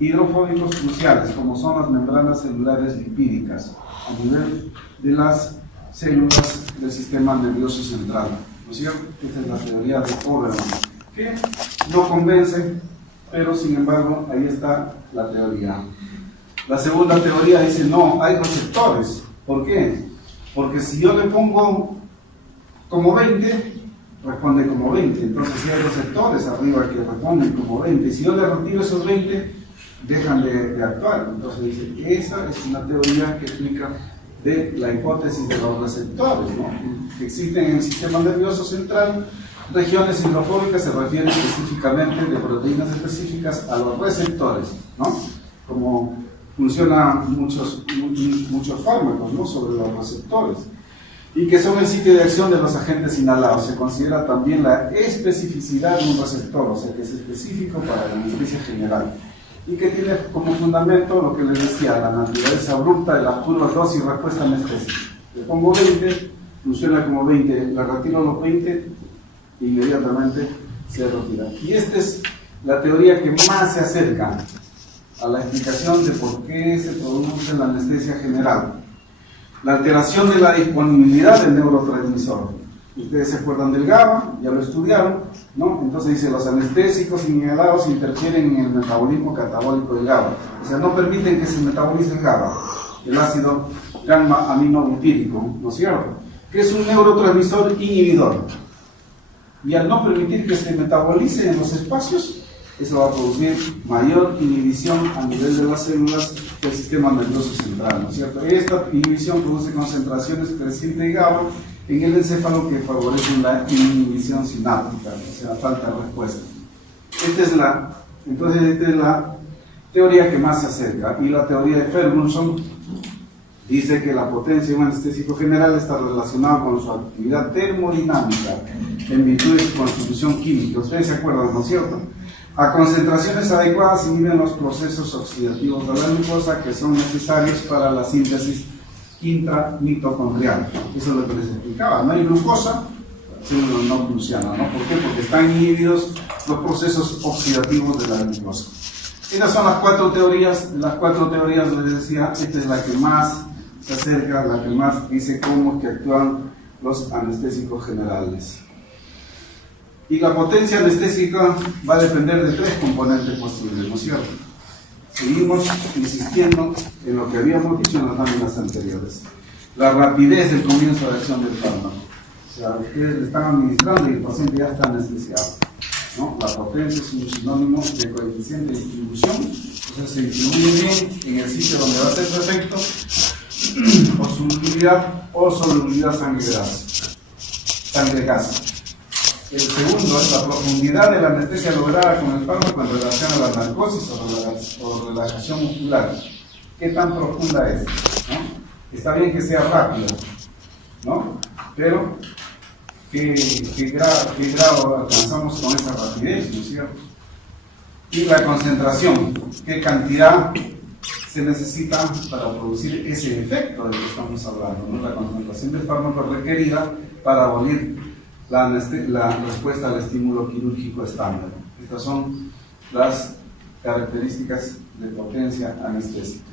hidrofóbicos cruciales, como son las membranas celulares lipídicas, a nivel de las células del sistema nervioso central, ¿no es cierto? Esta es la teoría de Overton, que no convence, pero sin embargo, ahí está la teoría. La segunda teoría dice, no, hay receptores. ¿Por qué? Porque si yo le pongo como 20, responde como 20. Entonces, si hay receptores arriba que responden como 20, si yo le retiro esos 20, dejan de actuar. Entonces, dice que esa es una teoría que explica de la hipótesis de los receptores, ¿no? Que existen en el sistema nervioso central regiones hidrofóbicas, se refiere específicamente de proteínas específicas a los receptores, ¿no? Como funcionan muchos fármacos, ¿no? Sobre los receptores, y que son el sitio de acción de los agentes inhalados. Se considera también la especificidad de un receptor, o sea que es específico para la anestesia general, y que tiene como fundamento lo que les decía, la naturaleza abrupta de las curvas dosis y respuesta anestésica. Le pongo 20, funciona como 20, le retiro los 20, inmediatamente se retira. Y esta es la teoría que más se acerca a la explicación de por qué se produce la anestesia general. La alteración de la disponibilidad del neurotransmisor. Ustedes se acuerdan del GABA, ya lo estudiaron, ¿no? Entonces dice, los anestésicos inhalados interfieren en el metabolismo catabólico del GABA. O sea, no permiten que se metabolice el GABA, el ácido gamma-aminobutírico, ¿no es cierto? Que es un neurotransmisor inhibidor. Y al no permitir que se metabolice en los espacios, eso va a producir mayor inhibición a nivel de las células del sistema nervioso central, ¿no es cierto? Esta inhibición produce concentraciones crecientes de GABA en el encéfalo que favorecen la inhibición sináptica, o sea, falta de respuesta. Esta es la teoría que más se acerca. Y la teoría de Ferguson dice que la potencia de un anestésico general está relacionada con su actividad termodinámica en virtud de su constitución química. Ustedes se acuerdan, ¿no es cierto? A concentraciones adecuadas inhiben los procesos oxidativos de la glucosa que son necesarios para la síntesis intramitocondrial. Eso es lo que les explicaba. No hay glucosa, la célula no funciona, ¿no? ¿Por qué? Porque están inhibidos los procesos oxidativos de la glucosa. Estas son las cuatro teorías. Las cuatro teorías, les decía, esta es la que más se acerca, la que más dice cómo que actúan los anestésicos generales. Y la potencia anestésica va a depender de tres componentes posibles, ¿no es cierto? Seguimos insistiendo en lo que habíamos dicho en las láminas anteriores. La rapidez del comienzo de acción del fármaco. O sea, ustedes le están administrando y el paciente ya está anestesiado, ¿no? La potencia es un sinónimo de coeficiente de distribución, o sea, se distribuye bien en el sitio donde va a ser su efecto, o solubilidad sangre-gas. El segundo es la profundidad de la anestesia lograda con el fármaco en relación a la narcosis o relajación muscular. ¿Qué tan profunda es? ¿No? Está bien que sea rápida, ¿no? Pero ¿qué grado alcanzamos con esa rapidez, ¿no es cierto? Y la concentración, ¿qué cantidad se necesita para producir ese efecto del que estamos hablando, ¿no? La concentración del fármaco requerida para abolir la respuesta al estímulo quirúrgico estándar. Estas son las características de potencia anestésica.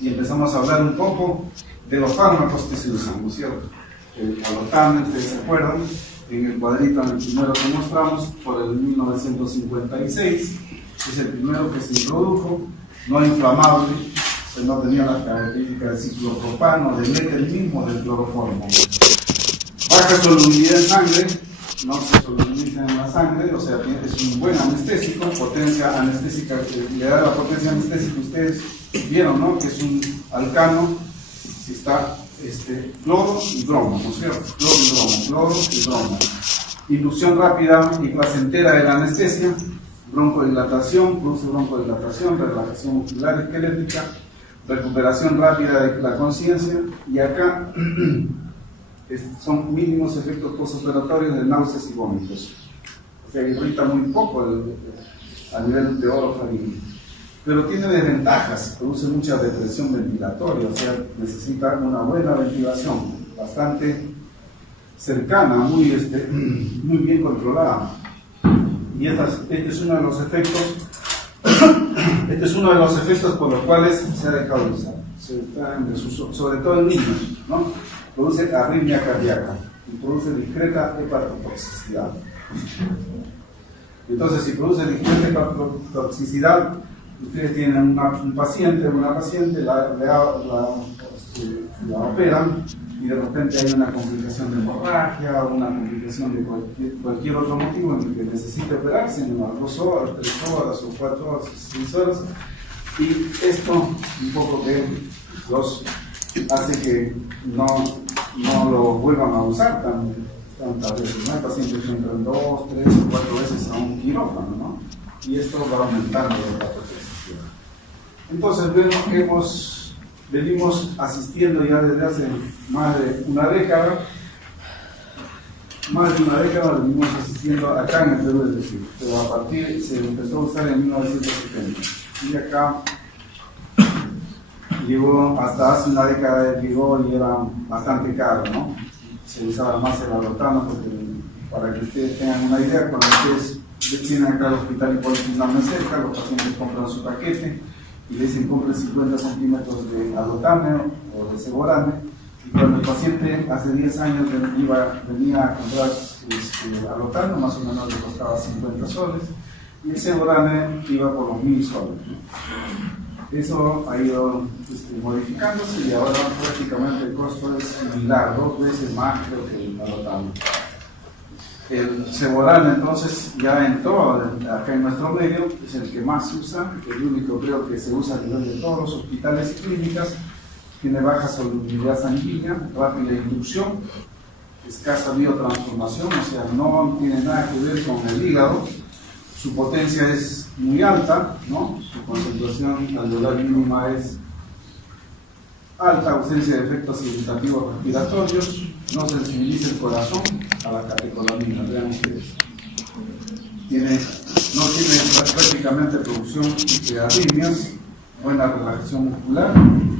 Y empezamos a hablar un poco de los fármacos que se usan, ¿no es cierto? El alotán, ustedes se acuerdan, en el cuadrito, en el primero que mostramos, por el 1956, es el primero que se introdujo, no inflamable, no tenía las características del ciclopropano, del éter mismo, del cloroformo. Baja solubilidad en sangre, no se solubiliza en la sangre, o sea, es un buen anestésico, potencia anestésica, le da la potencia anestésica, ustedes vieron, ¿no? Que es un alcano, que está cloro y bromo, ¿no es cierto? Cloro y bromo. Inducción rápida y placentera de la anestesia, broncodilatación, produce broncodilatación, relajación muscular esquelética, recuperación rápida de la conciencia, y acá son mínimos efectos postoperatorios de náuseas y vómitos. O sea, irrita muy poco a nivel de orofaringe. Pero tiene desventajas, produce mucha depresión ventilatoria, o sea, necesita una buena ventilación, bastante cercana, muy bien controlada. Y este es uno de los efectos, por los cuales se ha dejado de usar, sobre todo en niños, ¿no? Produce arritmia cardíaca y produce discreta hepatotoxicidad. Entonces, si produce discreta hepatotoxicidad, ustedes tienen una paciente, la operan y de repente hay una complicación de hemorragia o una complicación de cualquier otro motivo en el que necesite operarse en unas 2 horas, 3 horas o 4 horas, 6 horas, y esto un poco que los hace que no lo vuelvan a usar tantas veces, ¿no? Hay pacientes que entran 2, 3 o 4 veces a un quirófano, ¿no? Y esto va aumentando la toxicidad. Entonces venimos asistiendo ya desde hace más de una década venimos asistiendo acá en el Perú, es decir, pero a partir se empezó a usar en 1970 y acá llegó hasta hace una década, llegó y era bastante caro, ¿no? Se usaba más el alotano, porque para que ustedes tengan una idea, cuando ustedes vienen acá al hospital Hipólito Unanue cerca, los pacientes compran su paquete y le dicen compren 50 centímetros de alotame o de ceborane, y cuando el paciente hace 10 años venía a comprar alotano, más o menos le costaba 50 soles, y el ceborane iba por los 1000 soles, ¿no? Eso ha ido modificándose y ahora prácticamente el costo es similar, 2 veces más creo que el alotano. El ceborane entonces ya entró acá en nuestro medio, es el que más se usa, el único creo que se usa a nivel de todos los hospitales y clínicas, tiene baja solubilidad sanguínea, rápida inducción, escasa biotransformación, o sea, no tiene nada que ver con el hígado, su potencia es muy alta, ¿no? Su concentración alveolar mínima es alta, ausencia de efectos irritativos respiratorios, no sensibiliza el corazón a la catecolamina, vean ustedes. No tiene prácticamente producción de arritmias, buena relajación muscular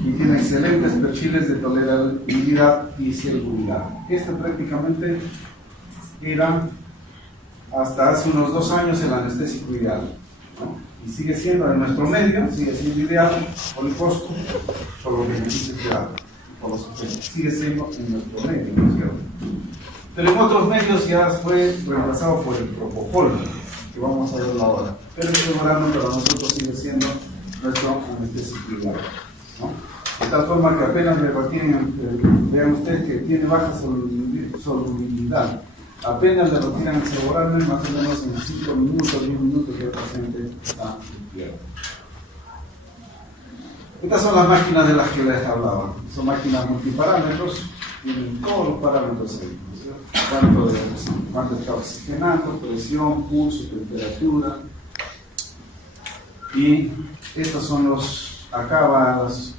y tiene excelentes perfiles de tolerabilidad y seguridad. Este prácticamente era hasta hace unos 2 años el anestésico ideal, ¿no? Y sigue siendo en nuestro medio, sigue siendo ideal por el costo, por los beneficios que da, por los efectos. Sigue siendo en nuestro medio, ¿no es cierto? Pero en otros medios ya fue reemplazado por el propofol, que vamos a verlo ahora. Pero el ceborano para nosotros sigue siendo nuestro anestésico ideal, ¿no? De tal forma que apenas le retienen, vean ustedes que tiene baja solubilidad. Apenas le retiran el ceborano, más o menos en 5 minutos, 10 minutos que el paciente está limpiado. Estas son las máquinas de las que les hablaba. Son máquinas multiparámetros, tienen todos los parámetros ahí. Cuánto está oxigenando, presión, pulso, temperatura. Y estos son acá van los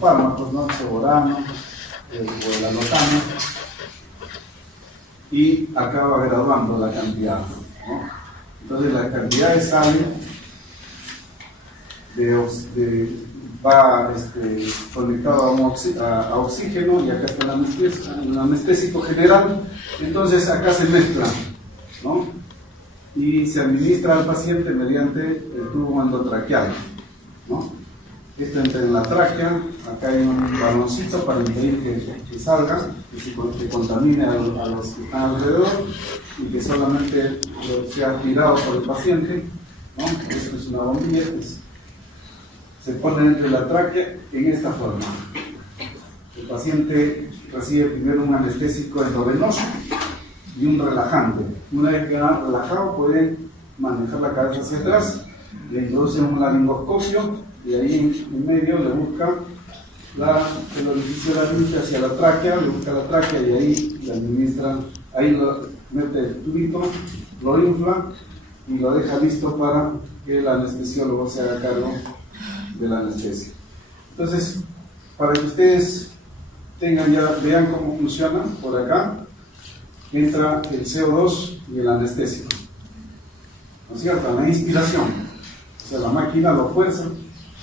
fármacos, ¿no? El ceborano, o el alotano. Y acá va graduando la cantidad, ¿no? Entonces la cantidad de sal va conectado a oxígeno, y acá está el anestésico general. Entonces acá se mezcla, ¿no? Y se administra al paciente mediante el tubo endotraqueal, ¿no? Esto entra en la tráquea, acá hay un baloncito para impedir que salga, que contamine a los que están alrededor y que solamente sea aspirado por el paciente, ¿no? Esto es una bombilla, se pone entre la tráquea en esta forma. El paciente recibe primero un anestésico endovenoso y un relajante. Una vez que ha relajado, puede manejar la cabeza hacia atrás, le introducen un laringoscopio y ahí en medio le busca el orificio de la lincha hacia la tráquea, le busca la tráquea y ahí le administran, ahí lo mete el tubito, lo infla y lo deja listo para que el anestesiólogo se haga cargo de la anestesia. Entonces, para que ustedes vean cómo funciona, por acá entra el CO2 y el anestésico, ¿no es cierto? La inspiración, o sea, la máquina lo fuerza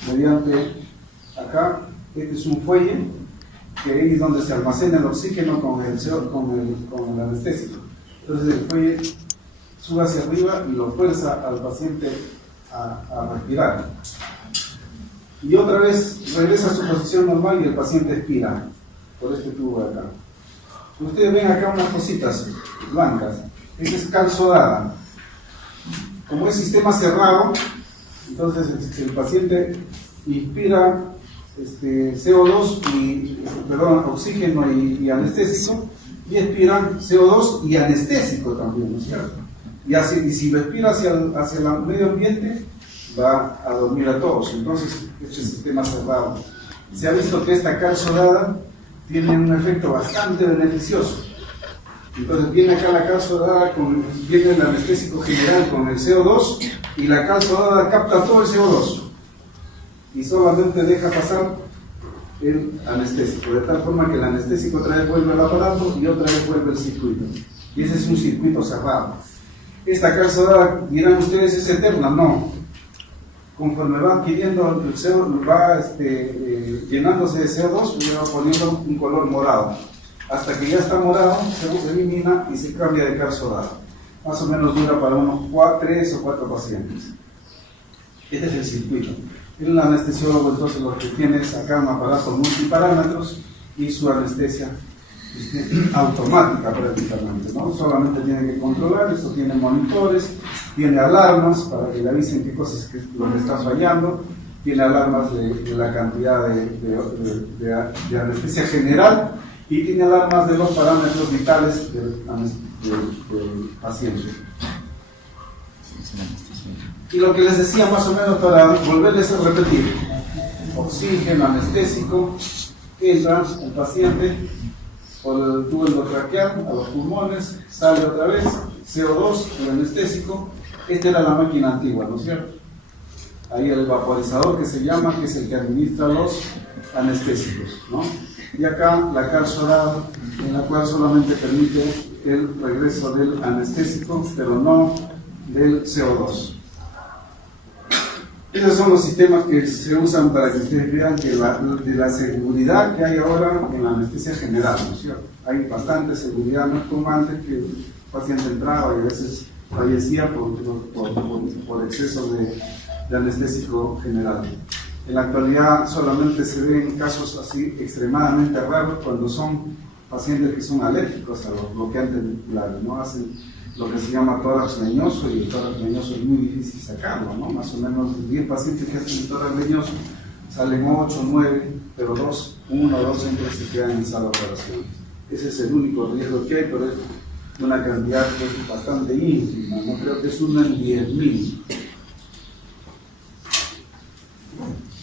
mediante acá, este es un fuelle que ahí es donde se almacena el oxígeno con el anestésico. Entonces el fuelle sube hacia arriba y lo fuerza al paciente a respirar. Y otra vez regresa a su posición normal y el paciente expira por este tubo de acá. Ustedes ven acá unas cositas blancas. Esa es cal sodada. Como es sistema cerrado, entonces el paciente inspira CO2 oxígeno y anestésico, y expira CO2 y anestésico también, ¿no es cierto? Y si lo expira hacia el medio ambiente, va a dormir a todos. Entonces, este es sistema cerrado. se ha visto que esta cal sodada tiene un efecto bastante beneficioso. Entonces viene acá la cal sodada, viene el anestésico general con el CO2 y la cal sodada capta todo el CO2 y solamente deja pasar el anestésico, de tal forma que el anestésico otra vez vuelve al aparato y otra vez vuelve el circuito. Y ese es un circuito cerrado. Esta cal sodada, dirán ustedes, es eterna. No. Conforme va adquiriendo el CO2, va llenándose de CO2, le va poniendo un color morado. Hasta que ya está morado, se elimina y se cambia de cal sodada. Más o menos dura para unos 3 o 4 pacientes. Este es el circuito. El anestesiólogo entonces lo que tiene es acá un aparato multiparámetros y su anestesia automática prácticamente, ¿no? Solamente tiene que controlar, esto tiene monitores, tiene alarmas para que le avisen qué cosas que lo que está fallando, tiene alarmas de la cantidad de anestesia general y tiene alarmas de los parámetros vitales del paciente. Y lo que les decía más o menos para volverles a repetir: oxígeno anestésico, entra el paciente por el tubo endotraqueal a los pulmones, sale otra vez, CO2, el anestésico. Esta era la máquina antigua, ¿no es cierto? Ahí el vaporizador que se llama, que es el que administra los anestésicos, ¿no? Y acá la cal sodada, en la cual solamente permite el regreso del anestésico, pero no del CO2. Esos son los sistemas que se usan para que ustedes vean que de la seguridad que hay ahora en la anestesia general, ¿no es cierto? Hay bastante seguridad, no es como antes que el paciente entraba y a veces fallecía por exceso de anestésico general. En la actualidad solamente se ven casos así extremadamente raros cuando son pacientes que son alérgicos a los bloqueantes ventriculares, ¿no? Hacen lo que se llama tórax leñoso, y el tórax leñoso es muy difícil sacarlo, ¿no? Más o menos de 10 pacientes que hacen el tórax leñoso salen 8, 9, pero 1 o 2 siempre se quedan en sala de operaciones. Ese es el único riesgo que hay, pero es una cantidad que es bastante ínfima, no creo que es 1 en 10.000.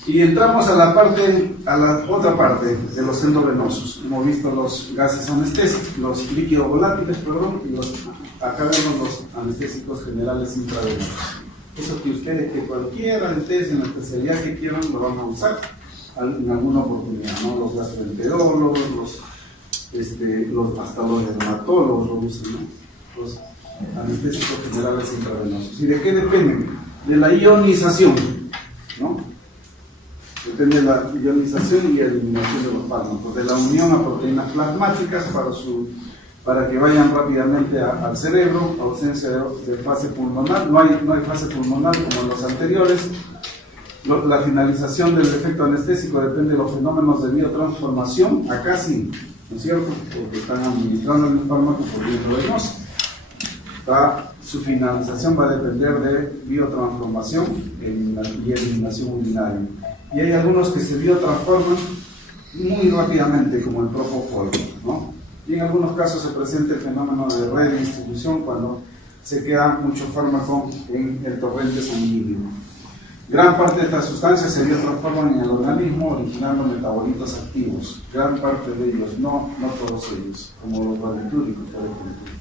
Y entramos a la otra parte de los endovenosos. Hemos visto los gases anestésicos, los líquidos volátiles, perdón, y acá vemos los anestésicos generales intravenosos. Eso que ustedes, que cualquier anestesia en la especialidad que quieran, lo van a usar en alguna oportunidad, ¿no? Los gastroenterólogos, hasta los dermatólogos lo usan, ¿no? Los anestésicos generales intravenosos. ¿Y de qué dependen? De la ionización, ¿no? Depende de la ionización y eliminación de los fármacos, de la unión a proteínas plasmáticas para que vayan rápidamente al cerebro, ausencia de fase pulmonar, no hay fase pulmonar como en los anteriores. La finalización del efecto anestésico depende de los fenómenos de biotransformación, acá sí, ¿no es cierto? Porque están administrando el fármaco por vía intravenosa. Su finalización va a depender de biotransformación y eliminación urinaria. Y hay algunos que se biotransforman muy rápidamente, como el propofol, ¿no? Y en algunos casos se presenta el fenómeno de redistribución cuando se queda mucho fármaco en el torrente sanguíneo. Gran parte de estas sustancias se biotransforman en el organismo originando metabolitos activos. Gran parte de ellos, no todos ellos, como los barbitúricos, por ejemplo.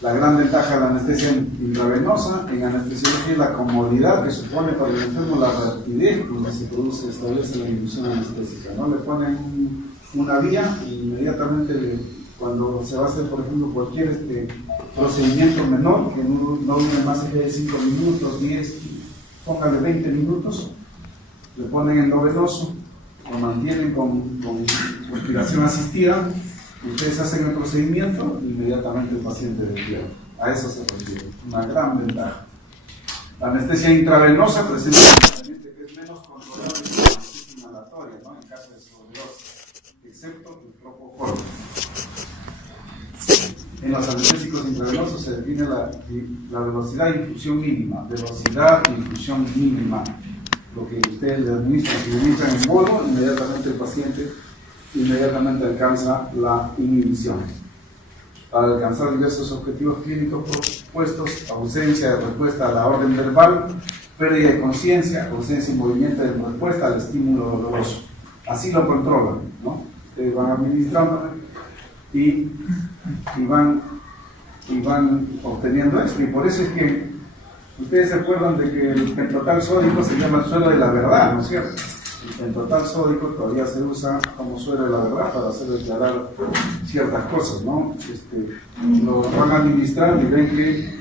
La gran ventaja de la anestesia intravenosa en anestesiología es la comodidad que supone para el enfermo la rapidez con la que se establece la inducción anestésica, ¿no? Le ponen una vía y inmediatamente cuando se va a hacer, por ejemplo, cualquier procedimiento menor, que no dure más allá de 5 minutos, 10, póngale 20 minutos, le ponen endovenoso, lo mantienen con respiración asistida. Ustedes hacen el procedimiento, inmediatamente el paciente despierta. A eso se refiere, una gran ventaja. La anestesia intravenosa presenta un tratamiento que es menos controlable que la anestesia inhalatoria, ¿no? En caso de sobredosis, excepto el propofol. En los anestésicos intravenosos se define la velocidad de infusión mínima. Velocidad de infusión mínima. Lo que ustedes le administran, si le administran en bolo, inmediatamente el paciente alcanza la inhibición. Para alcanzar diversos objetivos clínicos propuestos, ausencia de respuesta a la orden verbal, pérdida de conciencia, ausencia y movimiento de respuesta al estímulo doloroso. Así lo controlan, ¿no? Ustedes van administrando y van obteniendo esto. Y por eso es que ustedes se acuerdan de que el pentotal sódico se llama el suero de la verdad, ¿no es cierto? El pentotal sódico todavía se usa como suero de la verdad para hacer declarar ciertas cosas, ¿no? Lo van a administrar y ven que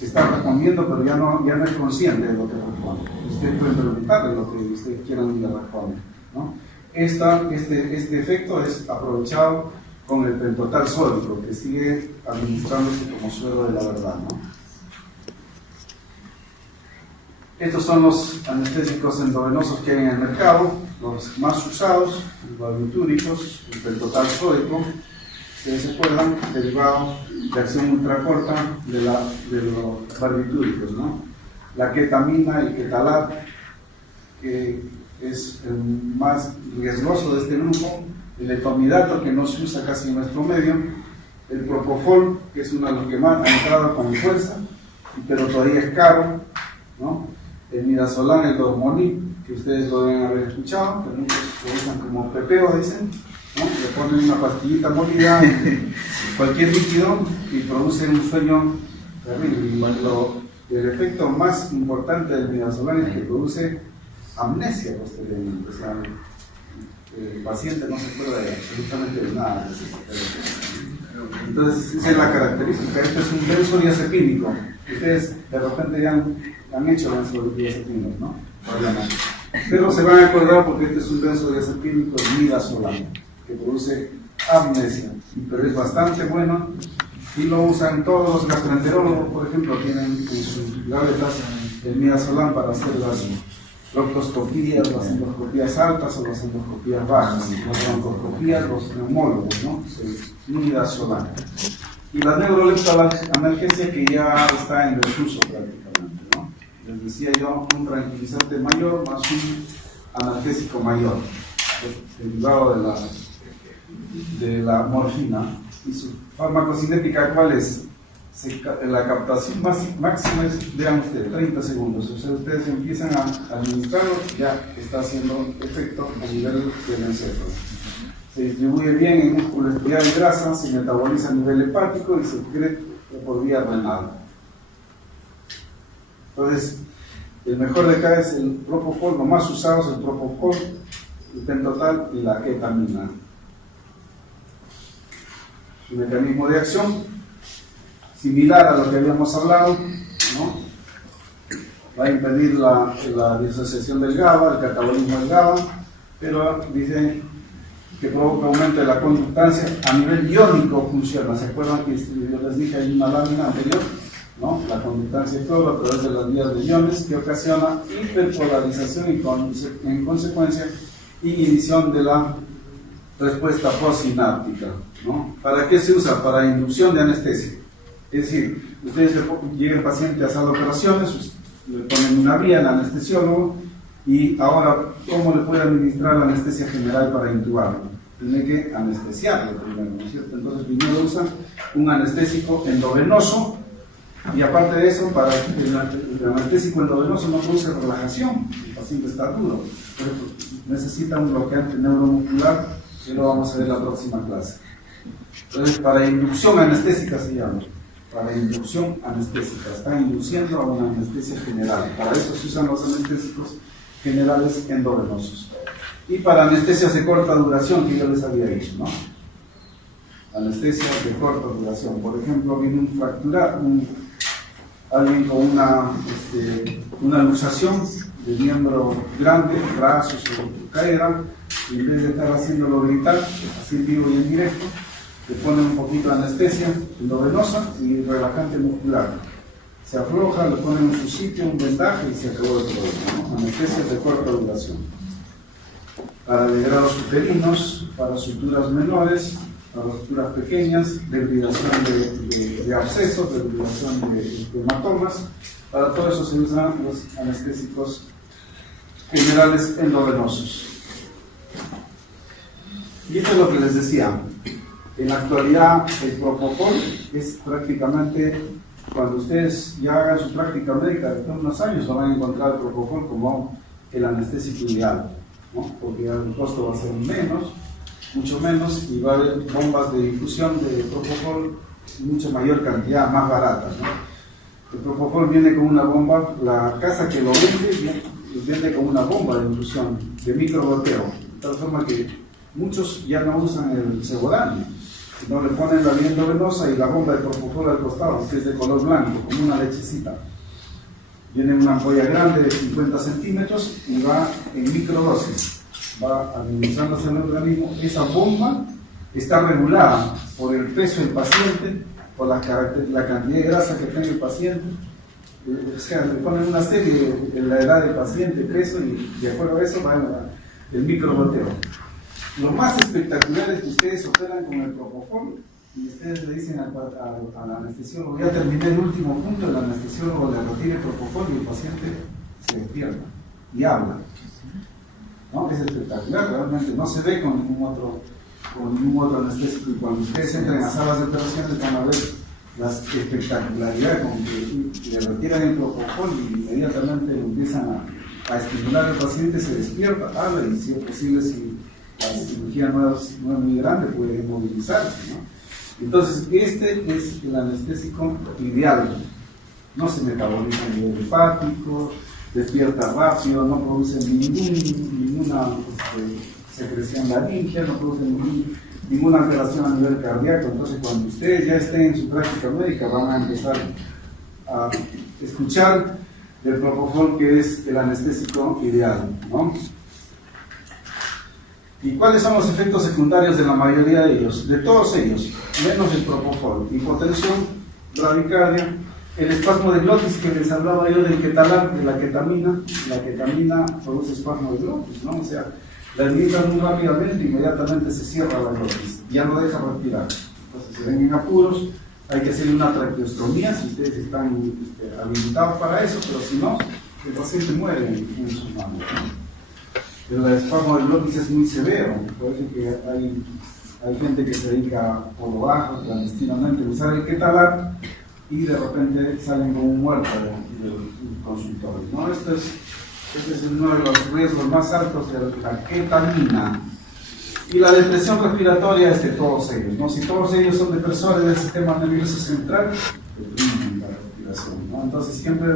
está respondiendo, pero ya no es consciente de lo que responde. Ustedes pueden preguntarle lo que ustedes quieran y le responden, ¿no? Este efecto es aprovechado con el pentotal sódico, que sigue administrándose como suero de la verdad, ¿no? Estos son los anestésicos endovenosos que hay en el mercado, los más usados, los barbitúricos, el pentotal sódico. Ustedes se acuerdan, derivado de acción ultracorta de los barbitúricos, ¿no? La ketamina, el ketalat, que es el más riesgoso de este grupo, el etomidato, que no se usa casi en nuestro medio, el propofol, que es uno de los que más ha entrado con fuerza, pero todavía es caro, ¿no? El midazolam, el dormonib, que ustedes lo deben haber escuchado, que muchos lo usan como pepeo, dicen, ¿no? Le ponen una pastillita molida en cualquier líquido y produce un sueño terrible. Y el efecto más importante del midazolam es que produce amnesia posteriormente. O sea, el paciente no se acuerda de absolutamente nada. Entonces, esa es la característica. Esto es un benzodiazepínico. Ustedes de repente ya han hecho benzodiazepínicos, ¿no? Pero se van a acordar porque este es un benzodiazepínico de midazolam, que produce amnesia, pero es bastante bueno y lo usan todos los gastroenterólogos, por ejemplo, tienen en sus gavetas el midazolam para hacer las proctoscopías, las endoscopías altas o las endoscopías bajas, las broncoscopías, los neumólogos, ¿no? El midazolam. Y la neuroleptoanalgesia, que ya está en desuso prácticamente, ¿no? Les decía yo, un tranquilizante mayor más un analgésico mayor, derivado de la morfina. Y su farmacocinética, ¿cuál es? La captación máxima es, vean ustedes, 30 segundos. O sea, ustedes empiezan a administrarlo, ya está haciendo efecto a nivel del encéfalo. Se distribuye bien en músculo estriado y grasa, se metaboliza a nivel hepático y se excreta por vía renal. Entonces, el mejor de acá es el propofol, lo más usado es el propofol, el pentotal y la ketamina. Su mecanismo de acción, similar a lo que habíamos hablado, ¿no? Va a impedir la disociación del GABA, el catabolismo del GABA, pero dice que provoca aumento de la conductancia a nivel iónico. Funciona. ¿Se acuerdan que yo les dije en una lámina anterior? ¿No? La conductancia de cloro a través de las vías de iones, que ocasiona hiperpolarización y en consecuencia inhibición de la respuesta postsináptica, ¿no? ¿Para qué se usa? Para inducción de anestesia. Es decir, ustedes llega el paciente a sala de operaciones, le ponen una vía al anestesiólogo y ahora, ¿cómo le puede administrar la anestesia general para intubarlo? Tiene que anestesiarlo primero, ¿no es cierto? Entonces primero usan un anestésico endovenoso y aparte de eso, para el anestésico endovenoso no produce relajación, el paciente está duro, necesita un bloqueante neuromuscular, que lo vamos a ver en la próxima clase. Entonces, para inducción anestésica se llama. Para inducción anestésica, están induciendo a una anestesia general. Para eso se usan los anestésicos generales endovenosos. Y para anestesias de corta duración, que yo les había dicho, ¿no? Anestesias de corta duración. Por ejemplo, viene un fracturado, alguien con una luxación de miembro grande, brazos o cadera, y en vez de estar haciéndolo gritar, así en vivo y en directo, le ponen un poquito de anestesia endovenosa y relajante muscular. Se afloja, le ponen en su sitio un vendaje y se acabó el problema, ¿no? Anestesias de corta duración. Para degrados uterinos, para suturas menores, para suturas pequeñas, debridación de abscesos, debridación de hematomas. Para todo eso se usan los anestésicos generales endovenosos. Y esto es lo que les decía. En la actualidad, el propofol es prácticamente cuando ustedes ya hagan su práctica médica después de unos años, van a encontrar el propofol como el anestésico ideal, ¿no? Porque el costo va a ser menos, mucho menos, y va a haber bombas de infusión de propofol en mucha mayor cantidad, más baratas, ¿no? El propofol viene con una bomba, la casa que lo vende con una bomba de infusión, de microgoteo, de tal forma que muchos ya no usan el Seborani, sino le ponen la vía endovenosa y la bomba de propofol al costado, que es de color blanco, como una lechecita. Viene una ampolla grande de 50 centímetros y va en microdosis, va administrándose en el organismo. Esa bomba está regulada por el peso del paciente, por la cantidad de grasa que tenga el paciente. O sea, le ponen una serie de la edad del paciente, peso, y de acuerdo a eso va el microgoteo. Lo más espectacular es que ustedes operan con el propofol y ustedes le dicen al anestesiólogo, ya terminé el último punto, el anestesiólogo le retira el propofol y el paciente se despierta y habla, ¿no? Es espectacular, realmente no se ve con ningún otro anestésico, y cuando ustedes entran a salas de operaciones van a ver la espectacularidad con que le retiran el propofol y inmediatamente empiezan a estimular al paciente, se despierta, habla, y si es posible, si la cirugía no es muy grande, puede movilizarse, ¿no? Entonces, este es el anestésico ideal. No se metaboliza a nivel hepático, despierta rápido, no produce ninguna secreción laríngea, no produce ninguna alteración a nivel cardíaco. Entonces, cuando ustedes ya estén en su práctica médica, van a empezar a escuchar del propofol, que es el anestésico ideal, ¿no? ¿Y cuáles son los efectos secundarios de la mayoría de ellos? De todos ellos, menos el propofol: hipotensión, bradicardia, el espasmo de glotis que les hablaba yo del ketalar, de la ketamina produce espasmo de glotis, ¿no? O sea, la administran muy rápidamente, inmediatamente se cierra la glotis, ya no deja respirar. Entonces se ven en apuros, hay que hacer una traqueostomía si ustedes están habilitados para eso, pero si no, el paciente muere en sus manos, ¿no? El espasmo de glotis es muy severo, por eso que hay gente que se dedica por lo bajo, clandestinamente, a usar el ketalar, y de repente salen como un muerto del consultorio, ¿no? Este es uno de los riesgos más altos de la ketamina. Y la depresión respiratoria es de todos ellos, ¿no? Si todos ellos son depresores del sistema nervioso central, deprimen la respiración, ¿no? Entonces, siempre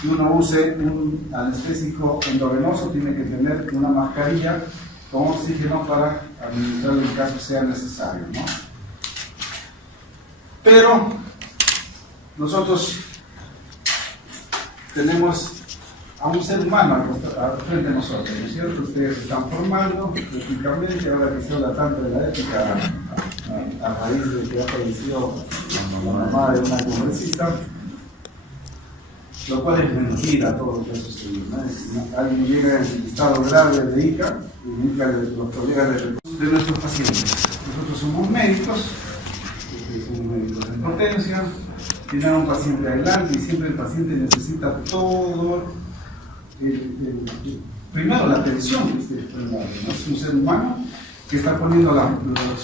que uno use un anestésico endovenoso, tiene que tener una mascarilla con oxígeno para administrar en caso sea necesario, ¿no? Pero nosotros tenemos a un ser humano frente a nosotros, ¿no es cierto? Ustedes están formando éticamente, ahora que se habla tanto de la ética a raíz de que ha fallecido la mamá de una congresista, lo cual es mentira todo lo que ha sucedido, ¿no? Alguien llega en estado grave de ICA y indica los problemas de nuestros pacientes. Nosotros somos médicos en potencia, tienen un paciente adelante y siempre el paciente necesita todo primero la atención que ustedes pueden dar, ¿no? Es un ser humano que está poniendo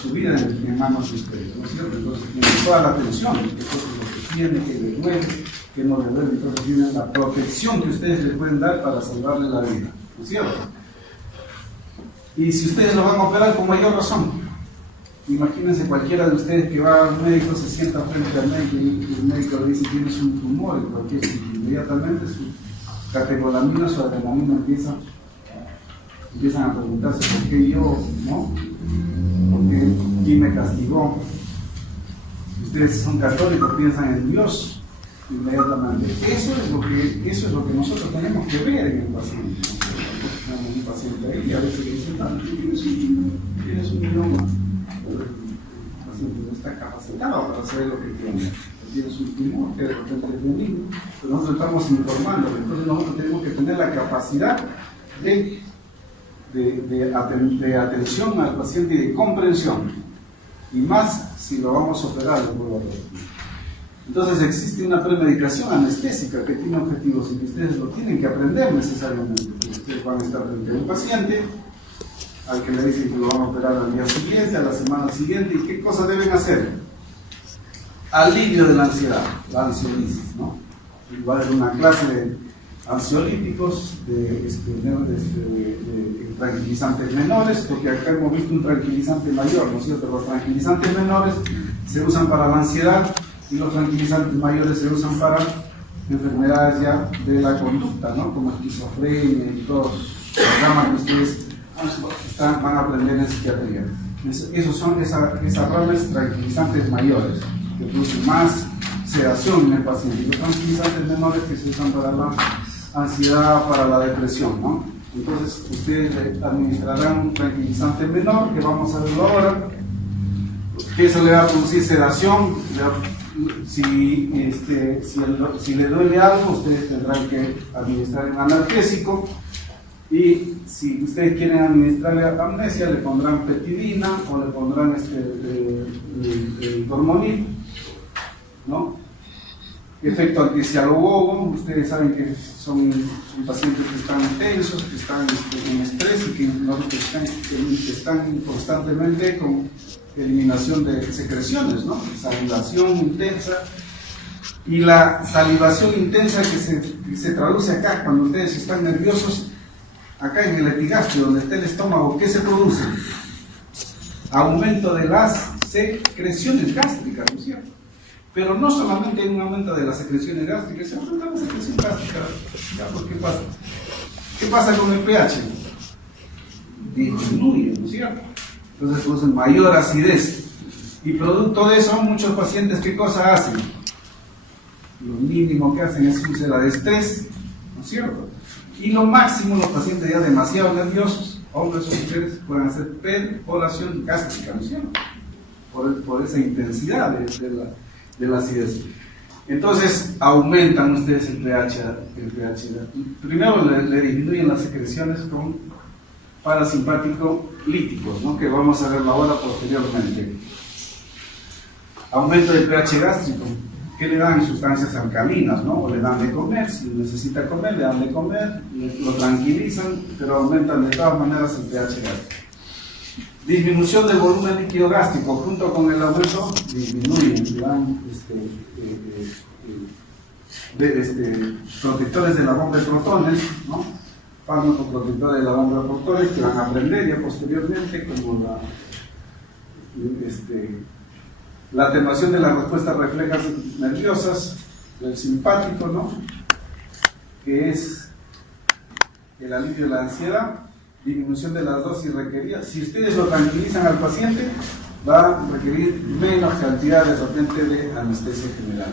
su vida en manos de ustedes, ¿no es cierto? Entonces tiene toda la atención, que es lo que tiene, que le duele, que no le duele, entonces tiene la protección que ustedes le pueden dar para salvarle la vida, ¿no es cierto? Y si ustedes lo van a operar, con mayor razón. Imagínense cualquiera de ustedes que va al médico, se sienta frente al médico y el médico le dice: tienes un tumor en cualquier sitio, inmediatamente su catecolamina, su adrenalina empiezan a preguntarse: ¿por qué yo? ¿No? ¿Por qué? ¿Quién me castigó? Ustedes son católicos, piensan en Dios inmediatamente. Eso es lo que nosotros tenemos que ver en el paciente. Tenemos un paciente ahí y a veces dicen: tienes un mioma. El paciente no está capacitado para saber lo que tiene. Tienes un tumor que de repente es benigno, pero nosotros estamos informando. Entonces nosotros tenemos que tener la capacidad de atención al paciente y de comprensión, y más si lo vamos a operar de nuevo. Entonces existe una premedicación anestésica que tiene objetivos y que ustedes lo tienen que aprender necesariamente. Ustedes van a estar frente a un paciente al que le dicen que lo van a operar al día siguiente, a la semana siguiente, y qué cosas deben hacer. alivio de la ansiedad, la ansiolisis, ¿no? Igual es una clase de ansiolíticos, de tranquilizantes menores, porque acá hemos visto un tranquilizante mayor, ¿no es cierto? Los tranquilizantes menores se usan para la ansiedad y los tranquilizantes mayores se usan para enfermedades ya de la conducta, ¿no? Como esquizofrenia y todos los programas que ustedes van a aprender en psiquiatría. Esos son esas ramas tranquilizantes mayores, que producen más sedación en el paciente. Y los tranquilizantes menores que se usan para la ansiedad, para la depresión, ¿no? Entonces, ustedes le administrarán un tranquilizante menor, que vamos a verlo ahora, que eso le va a producir sedación. Si le duele algo, ustedes tendrán que administrar un analgésico. Y si ustedes quieren administrarle amnesia, le pondrán petidina o le pondrán el dormonil, ¿no? Efecto antiesialogogo. Ustedes saben que son pacientes que están tensos, que están en estrés y que están constantemente con eliminación de secreciones, ¿no? Salivación intensa. Y la salivación intensa que se traduce acá, cuando ustedes están nerviosos, acá en el epigastrio, donde está el estómago, ¿qué se produce? Aumento de las secreciones gástricas, ¿no es cierto? Pero no solamente hay un aumento de las secreciones gástricas, se aumenta la secreción gástrica. ¿Por qué pasa? ¿Qué pasa con el pH? Disminuye, ¿no es cierto? Entonces producen mayor acidez. Y producto de eso, muchos pacientes, ¿qué cosa hacen? Lo mínimo que hacen es úlcera de estrés, ¿no es cierto? Y lo máximo, los pacientes ya demasiado nerviosos, hombres o mujeres, pueden hacer perforación gástrica, ¿no es cierto? Por esa intensidad de la acidez. Entonces, aumentan ustedes el pH. Primero le disminuyen las secreciones con parasimpático líticos, ¿no? Que vamos a verlo ahora posteriormente. Aumento del pH gástrico. ¿Qué le dan? Sustancias alcalinas, ¿no? O le dan de comer, si necesita comer, le dan de comer, lo tranquilizan, pero aumentan de todas maneras el pH gástrico. Disminución del volumen líquido gástrico, junto con el aumento, disminuyen, le dan protectores de la bomba de protones, ¿no? Fármacos protectores de la bomba de protones que van a aprender ya posteriormente, como la atenuación de las respuestas reflejas nerviosas, el simpático, ¿no? Que es el alivio de la ansiedad, disminución de las dosis requeridas. Si ustedes lo tranquilizan al paciente, va a requerir menos cantidad de repente de anestesia general.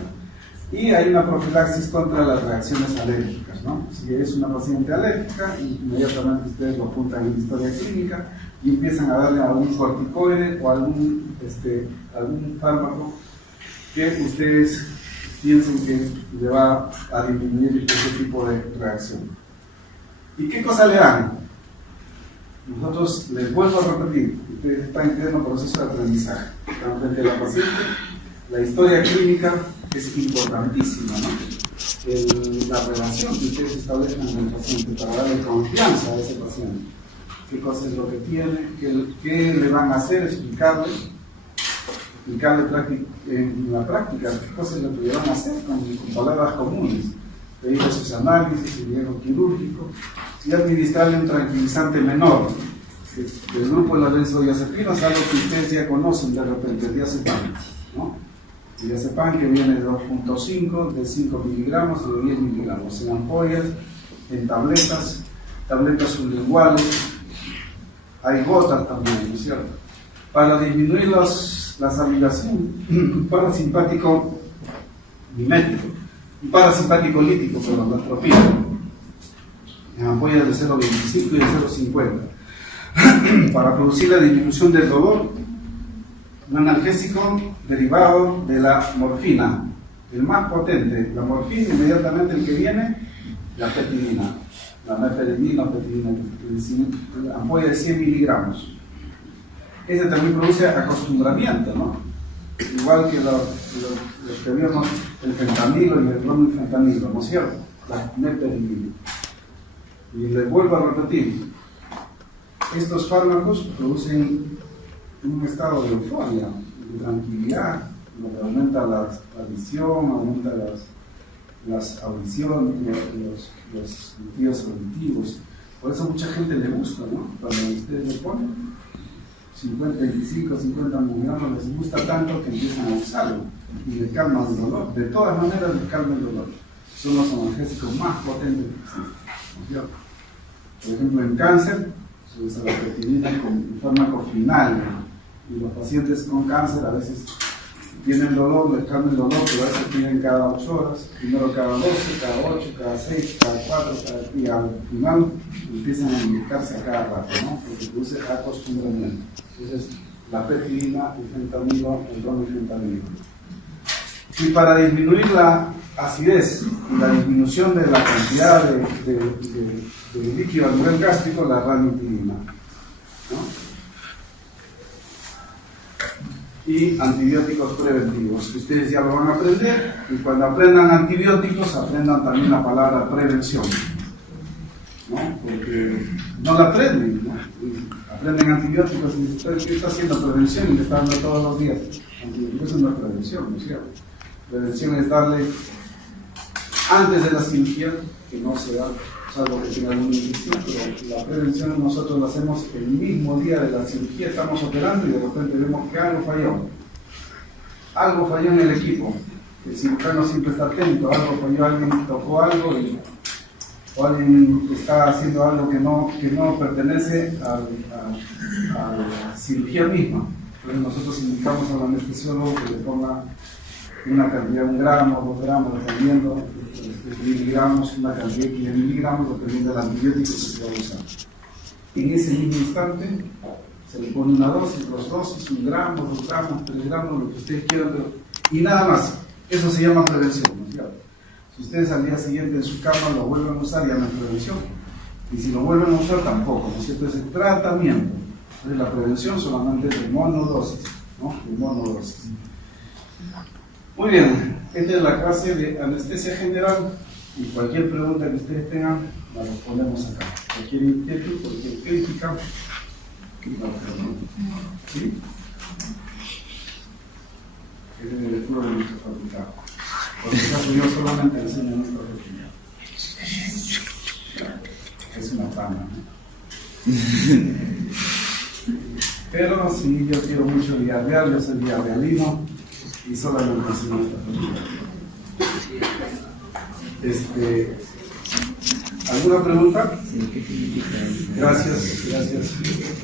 Y hay una profilaxis contra las reacciones alérgicas, ¿no? Si es una paciente alérgica, inmediatamente ustedes lo apuntan en historia clínica y empiezan a darle algún corticoide o algún fármaco que ustedes piensen que le va a disminuir ese tipo de reacción. ¿Y qué cosa le dan? Nosotros les vuelvo a repetir, ustedes están en pleno proceso de aprendizaje. Están frente a la paciente, la historia clínica es importantísima, ¿no? La relación que ustedes establecen con el paciente para darle confianza a ese paciente. ¿Qué cosa es lo que tiene? ¿Qué le van a hacer? Explicarle en la práctica qué cosa es lo que le van a hacer con palabras comunes. Pedirle sus análisis, el riesgo quirúrgico y administrarle un tranquilizante menor. El grupo de las benzodiazepinas, algo que ustedes ya conocen de repente, el diazepam, ¿no? El diazepam que viene de 2.5, de 5 miligramos o de 10 miligramos, en ampollas, en tabletas sublinguales, hay gotas también, ¿no es cierto? Para disminuir la salivación, parasimpático mimético, parasimpático lítico, perdón, la atropina, en ampollas de 0.25 y de 0.50, para producir la disminución del dolor, un analgésico derivado de la morfina, el más potente. La morfina, inmediatamente el que viene, la petidina, la meperidina o petidina, la ampolla de 100 miligramos. Ese también produce acostumbramiento, ¿no? Igual que los que vimos, el fentanilo y el bromifentanilo, ¿no es cierto? La meperidina. Y les vuelvo a repetir, estos fármacos producen un estado de euforia, de tranquilidad, donde aumenta la visión, aumenta las audiciones, los sentidos auditivos. Por eso mucha gente le gusta, ¿no? Cuando ustedes le ponen 25, 50 miligramos, les gusta tanto que empiezan a usarlo y le calman el dolor. De todas maneras, le calman el dolor. Son los analgésicos más potentes que existen. Por ejemplo, en cáncer se usa la peptidina como fármaco final, y los pacientes con cáncer a veces tienen dolor, les calma el dolor, pero a veces tienen cada 8 horas, primero cada 12, cada 8, cada 6, cada 4, y al final empiezan a inyectarse a cada rato, ¿no? Porque produce acostumbramiento. Entonces, la peptidina, el fentanilo, el bromfentanilo. Y para disminuir la acidez y la disminución de la cantidad de líquido a nivel gástrico, la ranitidina, ¿no? Y antibióticos preventivos, que ustedes ya lo van a aprender, y cuando aprendan antibióticos aprendan también la palabra prevención, ¿no? Porque no la aprenden, ¿no? Aprenden antibióticos y ¿qué está haciendo prevención? Y le está dando todos los días antibióticos. Eso no es prevención, ¿no es cierto? Prevención es darle antes de la cirugía, que no se da, salvo que tenga alguna infección, pero la prevención nosotros la hacemos el mismo día de la cirugía, estamos operando y de repente vemos que algo falló. Algo falló en el equipo. El cirujano siempre está atento, algo falló, alguien tocó algo o alguien está haciendo algo que no pertenece a la cirugía misma. Entonces nosotros indicamos al anestesiólogo que le ponga una cantidad, 1 gramo, 2 gramos, dependiendo de miligramos, una cantidad de miligramos, dependiendo del antibiótico que se va a usar. En ese mismo instante se le pone una dosis, 2 dosis, 1 gramo, 2 gramos, 3 gramos, lo que ustedes quieran, y nada más. Eso se llama prevención, ¿no es cierto? Si ustedes al día siguiente en su cama lo vuelven a usar, ya no es prevención. Y si lo vuelven a usar, tampoco, ¿no es cierto? Es el tratamiento. Entonces la prevención solamente es de monodosis, ¿no? De monodosis. Muy bien, esta es la clase de anestesia general y cualquier pregunta que ustedes tengan la respondemos acá. Cualquier inquietud, cualquier crítica, la respondemos. ¿Sí? Ese es el estudio de nuestra facultad. Por este caso yo solamente enseño a nuestra facultad. Es una fama, ¿no? Pero sí, yo quiero mucho Villarreal, yo soy villarrealino y solamente enseño a nuestra facultad. ¿Alguna pregunta? Gracias, gracias.